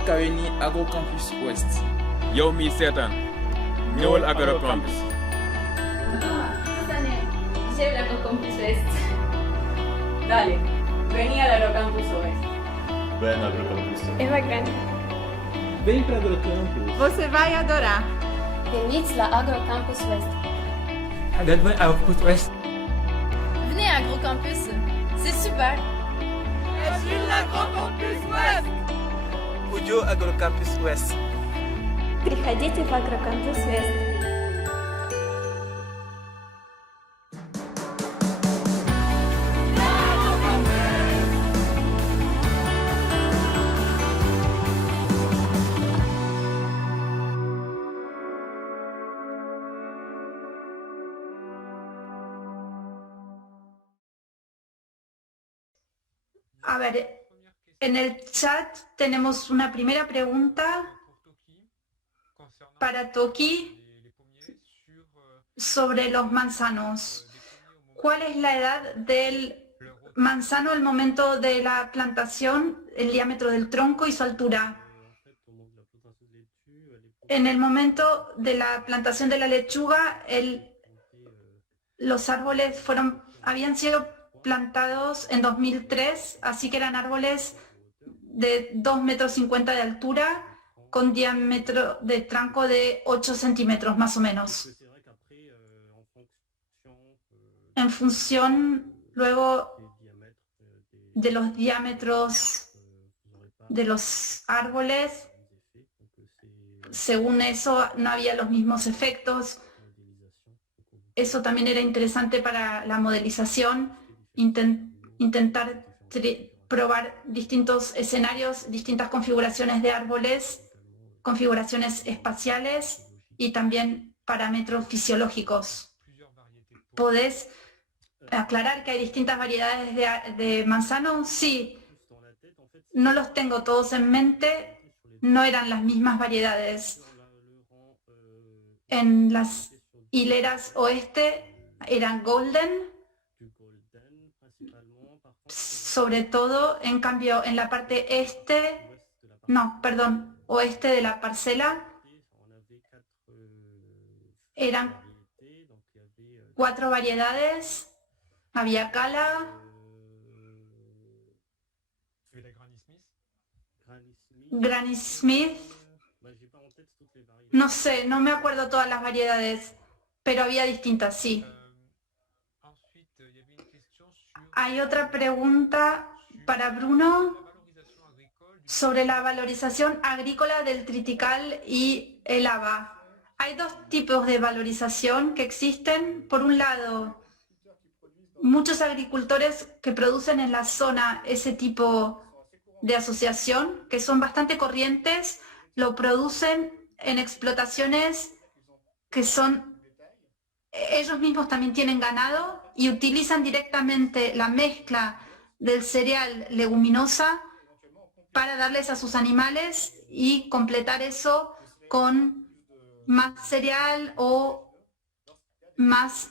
Academy Agrocampus Ouest. yow mi seetaan ñëwal Agrocampus. Lleve la Agrocampus West. Dale, vení al Agrocampus West. Ven Agrocampus. Es bacán. Vem para Agrocampus. Você vai adorar. Veniți la Agrocampus West. Agrocampus West. Venez à Agrocampus, c'est super. Ujo Agrocampus Ouest. Приходите в Agrocampus West. A ver, en el chat tenemos una primera pregunta para Toki sobre los manzanos. ¿Cuál es la edad del manzano al momento de la plantación, el diámetro del tronco y su altura? En el momento de la plantación de la lechuga, los árboles habían sido plantados en 2003, así que eran árboles de 2,50 metros de altura, con diámetro de tronco de 8 centímetros más o menos. En función luego de los diámetros de los árboles, según eso no había los mismos efectos. Eso también era interesante para la modelización, intentar probar distintos escenarios, distintas configuraciones de árboles, configuraciones espaciales y también parámetros fisiológicos. ¿Podés aclarar que hay distintas variedades de manzanos? Sí, no los tengo todos en mente, no eran las mismas variedades. En las hileras oeste eran golden, sobre todo, en cambio en la parte oeste de la parcela eran 4 variedades. Había Cala, Granny Smith, no sé, no me acuerdo todas las variedades, pero había distintas, sí. Hay otra pregunta para Bruno sobre la valorización agrícola del triticale y el haba. Hay 2 tipos de valorización que existen. Por un lado, muchos agricultores que producen en la zona ese tipo de asociación, que son bastante corrientes, lo producen en explotaciones que son, ellos mismos también tienen ganado y utilizan directamente la mezcla del cereal leguminosa para darles a sus animales y completar eso con más cereal o más,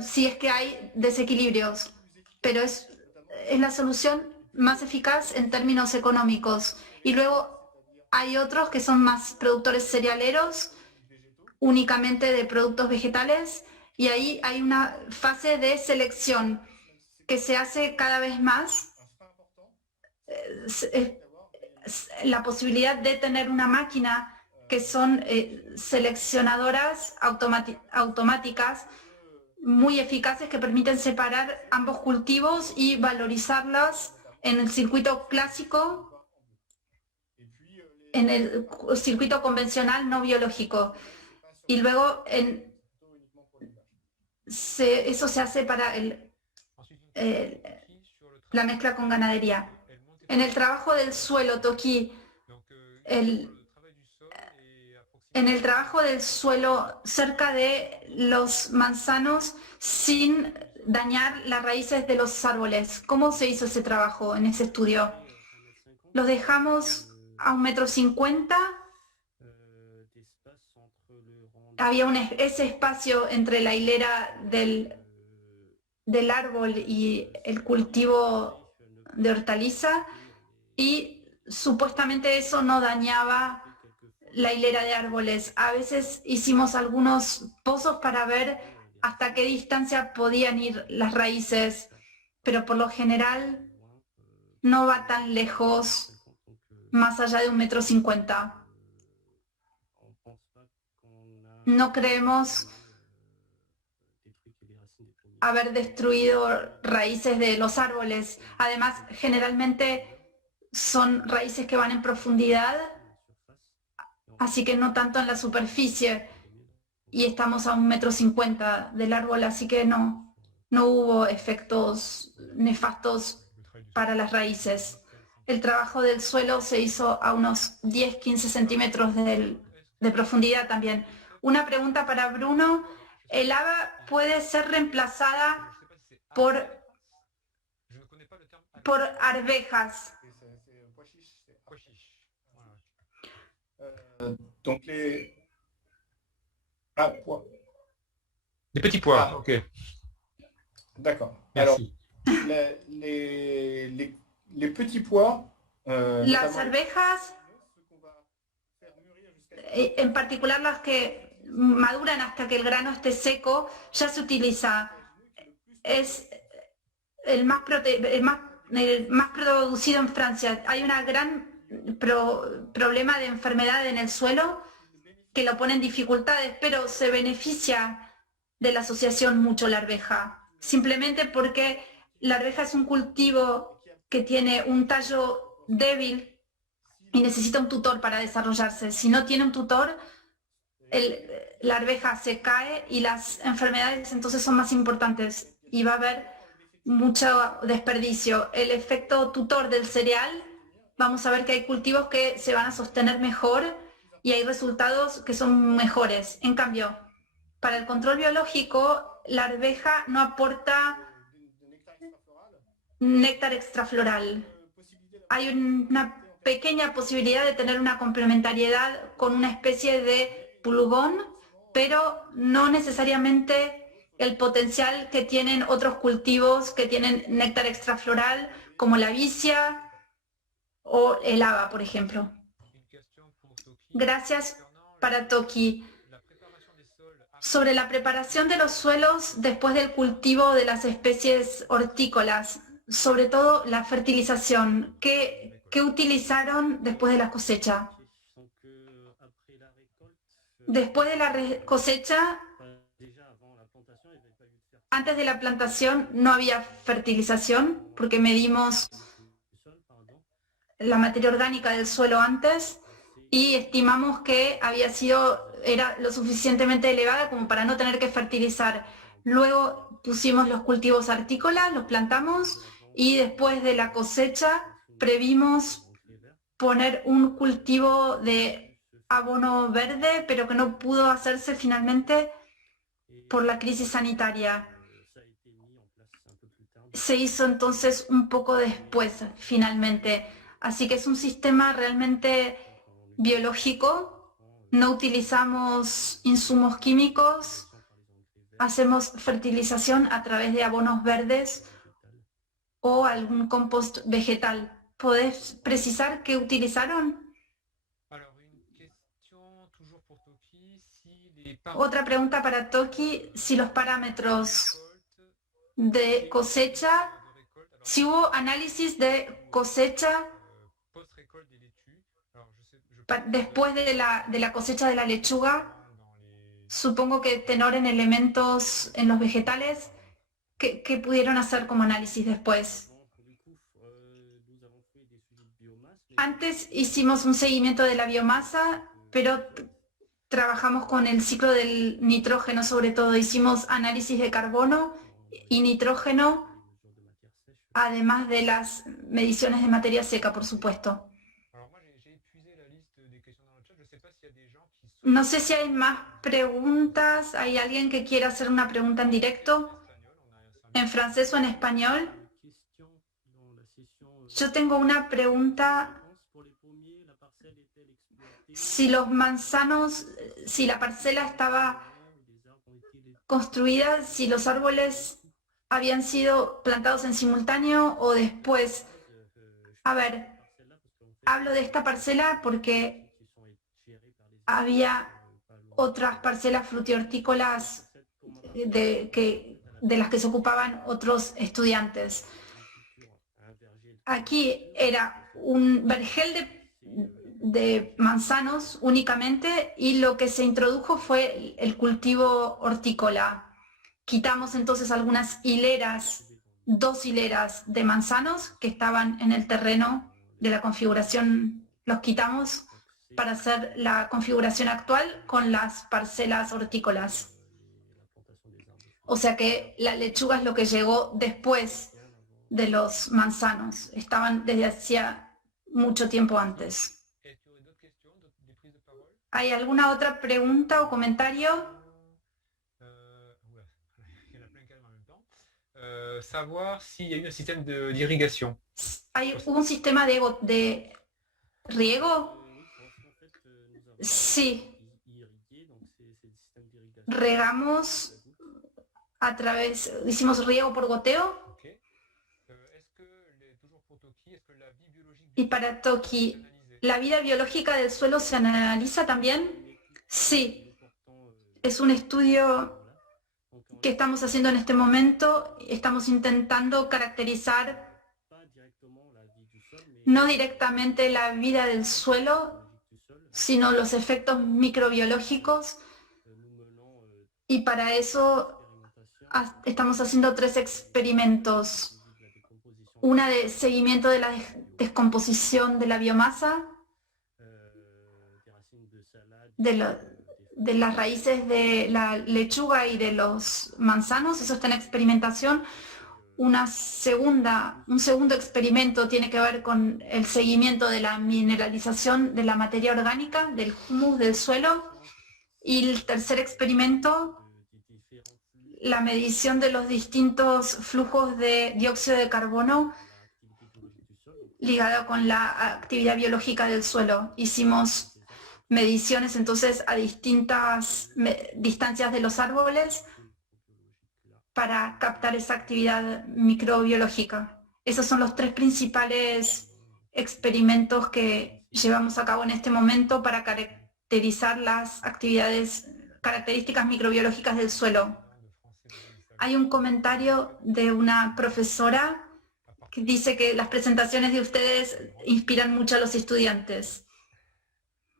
si es que hay desequilibrios. Pero es la solución más eficaz en términos económicos. Y luego hay otros que son más productores cerealeros, únicamente de productos vegetales, y ahí hay una fase de selección que se hace cada vez más. La posibilidad de tener una máquina que son seleccionadoras automáticas muy eficaces que permiten separar ambos cultivos y valorizarlas en el circuito clásico, en el circuito convencional no biológico. Y luego eso se hace para la mezcla con ganadería. En el trabajo del suelo, Toki, en el trabajo del suelo cerca de los manzanos sin dañar las raíces de los árboles. ¿Cómo se hizo ese trabajo en ese estudio? Los dejamos a 1,50 m. Había ese espacio entre la hilera del árbol y el cultivo de hortaliza, y supuestamente eso no dañaba la hilera de árboles. A veces hicimos algunos pozos para ver hasta qué distancia podían ir las raíces, pero por lo general no va tan lejos, más allá de 1,50 m. No creemos haber destruido raíces de los árboles. Además, generalmente son raíces que van en profundidad, así que no tanto en la superficie, y estamos a 1,50 m del árbol, así que no hubo efectos nefastos para las raíces. El trabajo del suelo se hizo a unos 10-15 centímetros de profundidad también. Una pregunta para Bruno. ¿El haba puede ser reemplazada por arvejas? Donc les... Ah, pois. Des petits pois, Ah. ok. D'accord. Alors, Merci. les petits pois... Las notamment- arvejas, ce qu'on va faire mûrir jusqu'à- en particular las que maduran hasta que el grano esté seco, ya se utiliza. Es el más producido en Francia. Hay un gran problema de enfermedad en el suelo que lo pone en dificultades, pero se beneficia de la asociación mucho la arveja, simplemente porque la arveja es un cultivo que tiene un tallo débil y necesita un tutor para desarrollarse. Si no tiene un tutor, la arveja se cae y las enfermedades entonces son más importantes y va a haber mucho desperdicio. El efecto tutor del cereal, vamos a ver que hay cultivos que se van a sostener mejor y hay resultados que son mejores. En cambio, para el control biológico, la arveja no aporta néctar extrafloral. Hay una pequeña posibilidad de tener una complementariedad con una especie de pulgón, pero no necesariamente el potencial que tienen otros cultivos que tienen néctar extrafloral, como la vicia o el haba, por ejemplo. Gracias para Toki. Sobre la preparación de los suelos después del cultivo de las especies hortícolas, sobre todo la fertilización, ¿qué utilizaron después de la cosecha? Después de la cosecha, antes de la plantación no había fertilización porque medimos la materia orgánica del suelo antes y estimamos que era lo suficientemente elevada como para no tener que fertilizar. Luego pusimos los cultivos hortícolas, los plantamos y después de la cosecha previmos poner un cultivo de abono verde, pero que no pudo hacerse finalmente por la crisis sanitaria. Se hizo entonces un poco después, finalmente. Así que es un sistema realmente biológico. No utilizamos insumos químicos, hacemos fertilización a través de abonos verdes o algún compost vegetal. ¿Podés precisar qué utilizaron? Otra pregunta para Toki, si los parámetros de cosecha, si hubo análisis de cosecha después de la cosecha de la lechuga, supongo que tenoren elementos en los vegetales, ¿qué pudieron hacer como análisis después? Antes hicimos un seguimiento de la biomasa, pero trabajamos con el ciclo del nitrógeno, sobre todo hicimos análisis de carbono y nitrógeno, además de las mediciones de materia seca, por supuesto. No sé si hay más preguntas. ¿Hay alguien que quiera hacer una pregunta en directo? ¿En francés o en español? Yo tengo una pregunta. Si los manzanos, si la parcela estaba construida, si los árboles habían sido plantados en simultáneo o después. A ver, Hablo de esta parcela porque había otras parcelas frutihortícolas de las que se ocupaban otros estudiantes. Aquí era un vergel de manzanos únicamente y lo que se introdujo fue el cultivo hortícola. Quitamos entonces algunas hileras, 2 hileras de manzanos que estaban en el terreno de la configuración, los quitamos para hacer la configuración actual con las parcelas hortícolas. O sea que la lechuga es lo que llegó después de los manzanos. Estaban desde hacía mucho tiempo antes. ¿Hay alguna otra pregunta o comentario? Savoir s'il y a eu un système d'irrigation. ¿Hubo un sistema de riego? Sí. Regamos a través, hicimos riego por goteo. Y para Toki, ¿la vida biológica del suelo se analiza también? Sí. Es un estudio que estamos haciendo en este momento. Estamos intentando caracterizar no directamente la vida del suelo, sino los efectos microbiológicos. Y para eso estamos haciendo 3 experimentos. Una de seguimiento de la descomposición de la biomasa, de las raíces de la lechuga y de los manzanos, eso está en experimentación. Un segundo experimento tiene que ver con el seguimiento de la mineralización de la materia orgánica, del humus del suelo. Y el tercer experimento, la medición de los distintos flujos de dióxido de carbono ligado con la actividad biológica del suelo. Hicimos mediciones entonces a distintas distancias de los árboles para captar esa actividad microbiológica. Esos son los 3 principales experimentos que llevamos a cabo en este momento para caracterizar las características microbiológicas del suelo. Hay un comentario de una profesora que dice que las presentaciones de ustedes inspiran mucho a los estudiantes.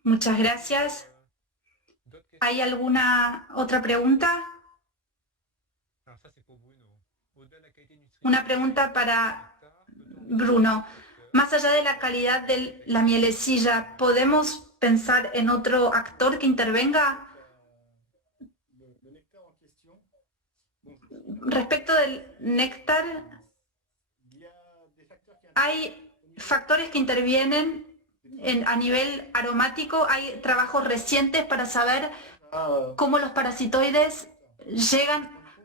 Muchas gracias. ¿Hay alguna otra pregunta? Una pregunta para Bruno. Más allá de la calidad de la mielecilla, ¿podemos pensar en otro actor que intervenga? Respecto del néctar, hay factores que intervienen a nivel aromático. Hay trabajos recientes para saber cómo los parasitoides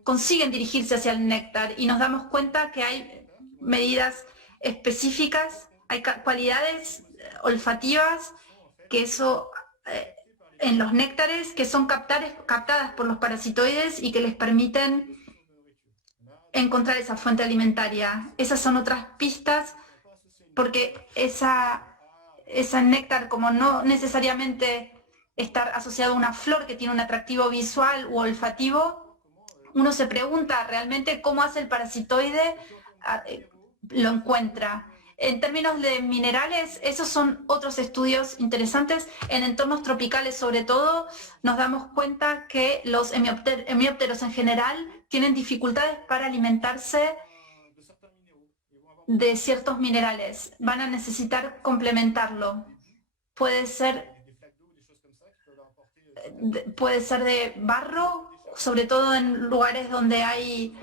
consiguen dirigirse hacia el néctar, y nos damos cuenta que hay medidas específicas, hay cualidades olfativas que en los néctares que son captadas por los parasitoides y que les permiten encontrar esa fuente alimentaria. Esas son otras pistas, porque ese néctar, como no necesariamente estar asociado a una flor que tiene un atractivo visual u olfativo, uno se pregunta realmente cómo hace el parasitoide, lo encuentra. En términos de minerales, esos son otros estudios interesantes. En entornos tropicales, sobre todo, nos damos cuenta que los hemiópteros en general tienen dificultades para alimentarse de ciertos minerales. Van a necesitar complementarlo. Puede ser de barro, sobre todo en lugares donde hay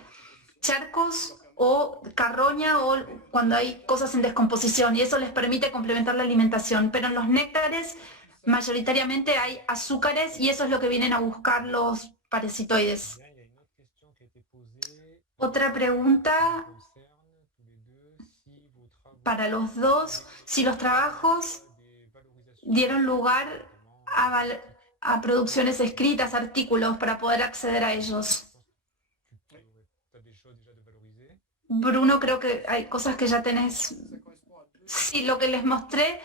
charcos, o carroña, o cuando hay cosas en descomposición, y eso les permite complementar la alimentación. Pero en los néctares mayoritariamente hay azúcares, y eso es lo que vienen a buscar los parasitoides. Otra pregunta para los dos: si los trabajos dieron lugar a producciones escritas, artículos, para poder acceder a ellos. Bruno, creo que hay cosas que ya tenés. Sí, lo que les mostré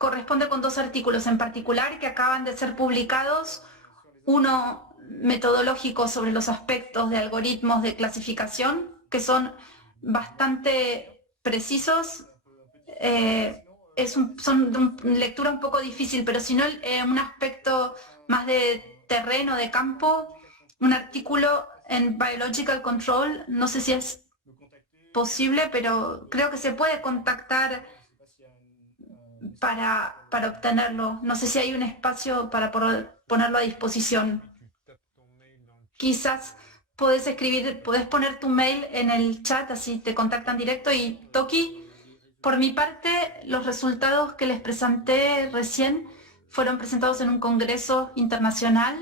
corresponde con 2 artículos en particular que acaban de ser publicados, uno metodológico sobre los aspectos de algoritmos de clasificación, que son bastante precisos. Son de lectura un poco difícil, pero si no, un aspecto más de terreno, de campo, un artículo en Biological Control, no sé si es posible, pero creo que se puede contactar para obtenerlo. No sé si hay un espacio para ponerlo a disposición. Quizás podés poner tu mail en el chat, así te contactan directo. Y Toki, por mi parte, los resultados que les presenté recién fueron presentados en un congreso internacional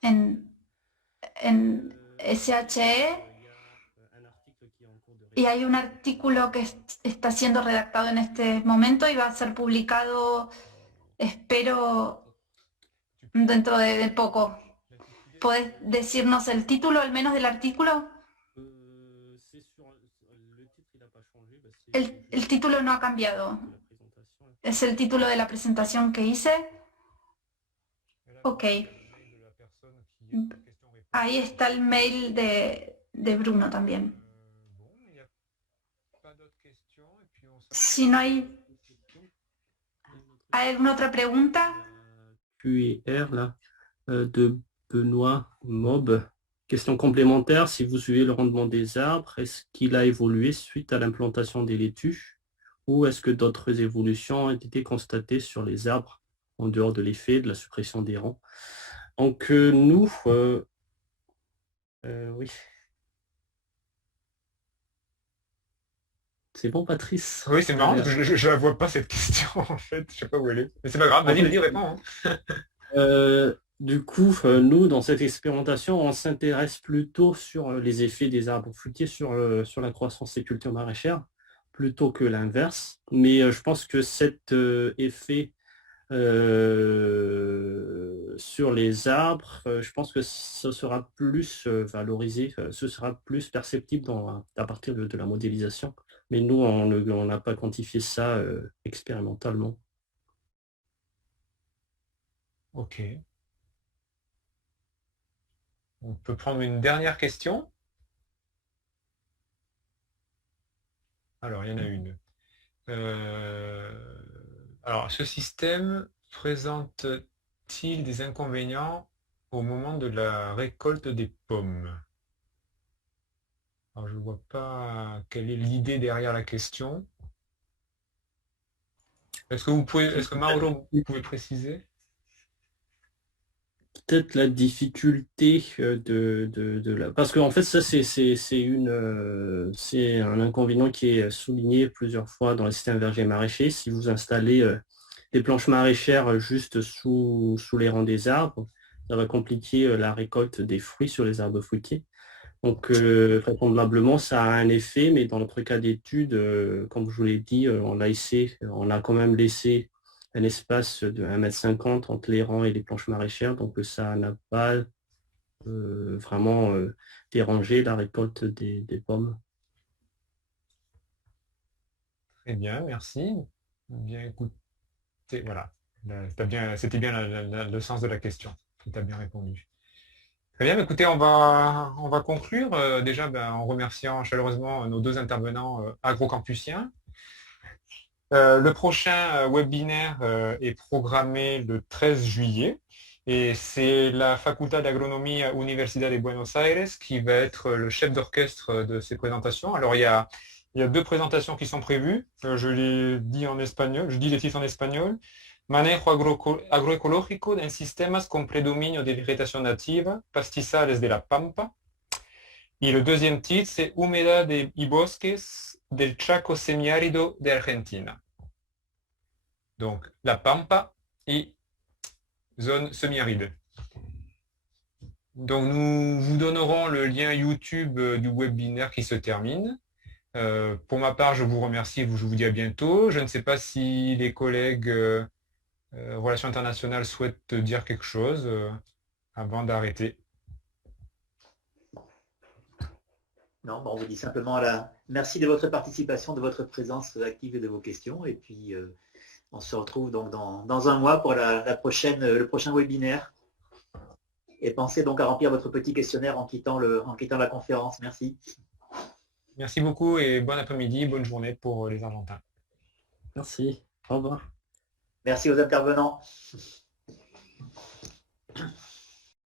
en SHE, y hay un artículo que está siendo redactado en este momento y va a ser publicado, espero, dentro de poco. ¿Podés decirnos el título, al menos, del artículo? El título no ha cambiado. Es el título de la presentación que hice. Ok. Ahí está el mail de Bruno también. Si no hay alguna otra pregunta. QIR, là, de Benoît Mob. Question complémentaire, si vous suivez le rendement des arbres, est-ce qu'il a évolué suite à l'implantation des laitues ou est-ce que d'autres évolutions ont été constatées sur les arbres en dehors de l'effet de la suppression des rangs? Donc nous, oui. C'est bon, Patrice? Oui, c'est marrant, parce que je la vois pas cette question en fait, je sais pas où elle est. Mais c'est pas grave, vas-y, réponds. Hein. Du coup, nous, dans cette expérimentation, on s'intéresse plutôt sur les effets des arbres fruitiers sur la croissance des cultures maraîchères, plutôt que l'inverse. Mais je pense que cet effet sur les arbres, je pense que ce sera plus valorisé, ce sera plus perceptible à partir de la modélisation. Mais nous, on n'a pas quantifié ça expérimentalement. Ok. On peut prendre une dernière question. Alors, il y en a une. Alors, ce système présente-t-il des inconvénients au moment de la récolte des pommes? Alors, je ne vois pas quelle est l'idée derrière la question. Est-ce que Mauro, vous pouvez préciser? Peut-être la difficulté parce qu'en fait ça c'est un inconvénient qui est souligné plusieurs fois dans les systèmes vergers maraîchers. Si vous installez des planches maraîchères juste sous les rangs des arbres, ça va compliquer la récolte des fruits sur les arbres fruitiers. Donc vraisemblablement ça a un effet, mais dans notre cas d'étude, comme je vous l'ai dit, on a quand même laissé un espace de 1,50 m entre les rangs et les planches maraîchères, donc ça n'a pas vraiment dérangé la récolte des pommes. Très bien, merci. Bien écoutez, voilà, c'était bien le sens de la question, tu as bien répondu. Très bien, écoutez, on va conclure déjà en remerciant chaleureusement nos 2 intervenants agrocampusiens. Le prochain webinaire est programmé le 13 juillet et c'est la Facultad de Agronomía Universidad de Buenos Aires qui va être le chef d'orchestre de ces présentations. Alors il y a 2 présentations qui sont prévues, je les dis en espagnol, je dis les titres en espagnol. Manejo agroecológico en sistemas con predominio de vegetación nativa, pastizales de la Pampa. Y le deuxième titre, c'est Humedad y bosques del Chaco semiárido de Argentina. Donc, la Pampa et zone semi-aride. Donc, nous vous donnerons le lien YouTube du webinaire qui se termine. Pour ma part, je vous remercie, je vous dis à bientôt. Je ne sais pas si les collègues Relations internationales souhaitent dire quelque chose avant d'arrêter. Non, on vous dit simplement à Merci de votre participation, de votre présence active et de vos questions. Et puis, on se retrouve donc dans un mois pour le prochain webinaire. Et pensez donc à remplir votre petit questionnaire en quittant la conférence. Merci. Merci beaucoup et bon après-midi, bonne journée pour les Argentins. Merci. Au revoir. Merci aux intervenants.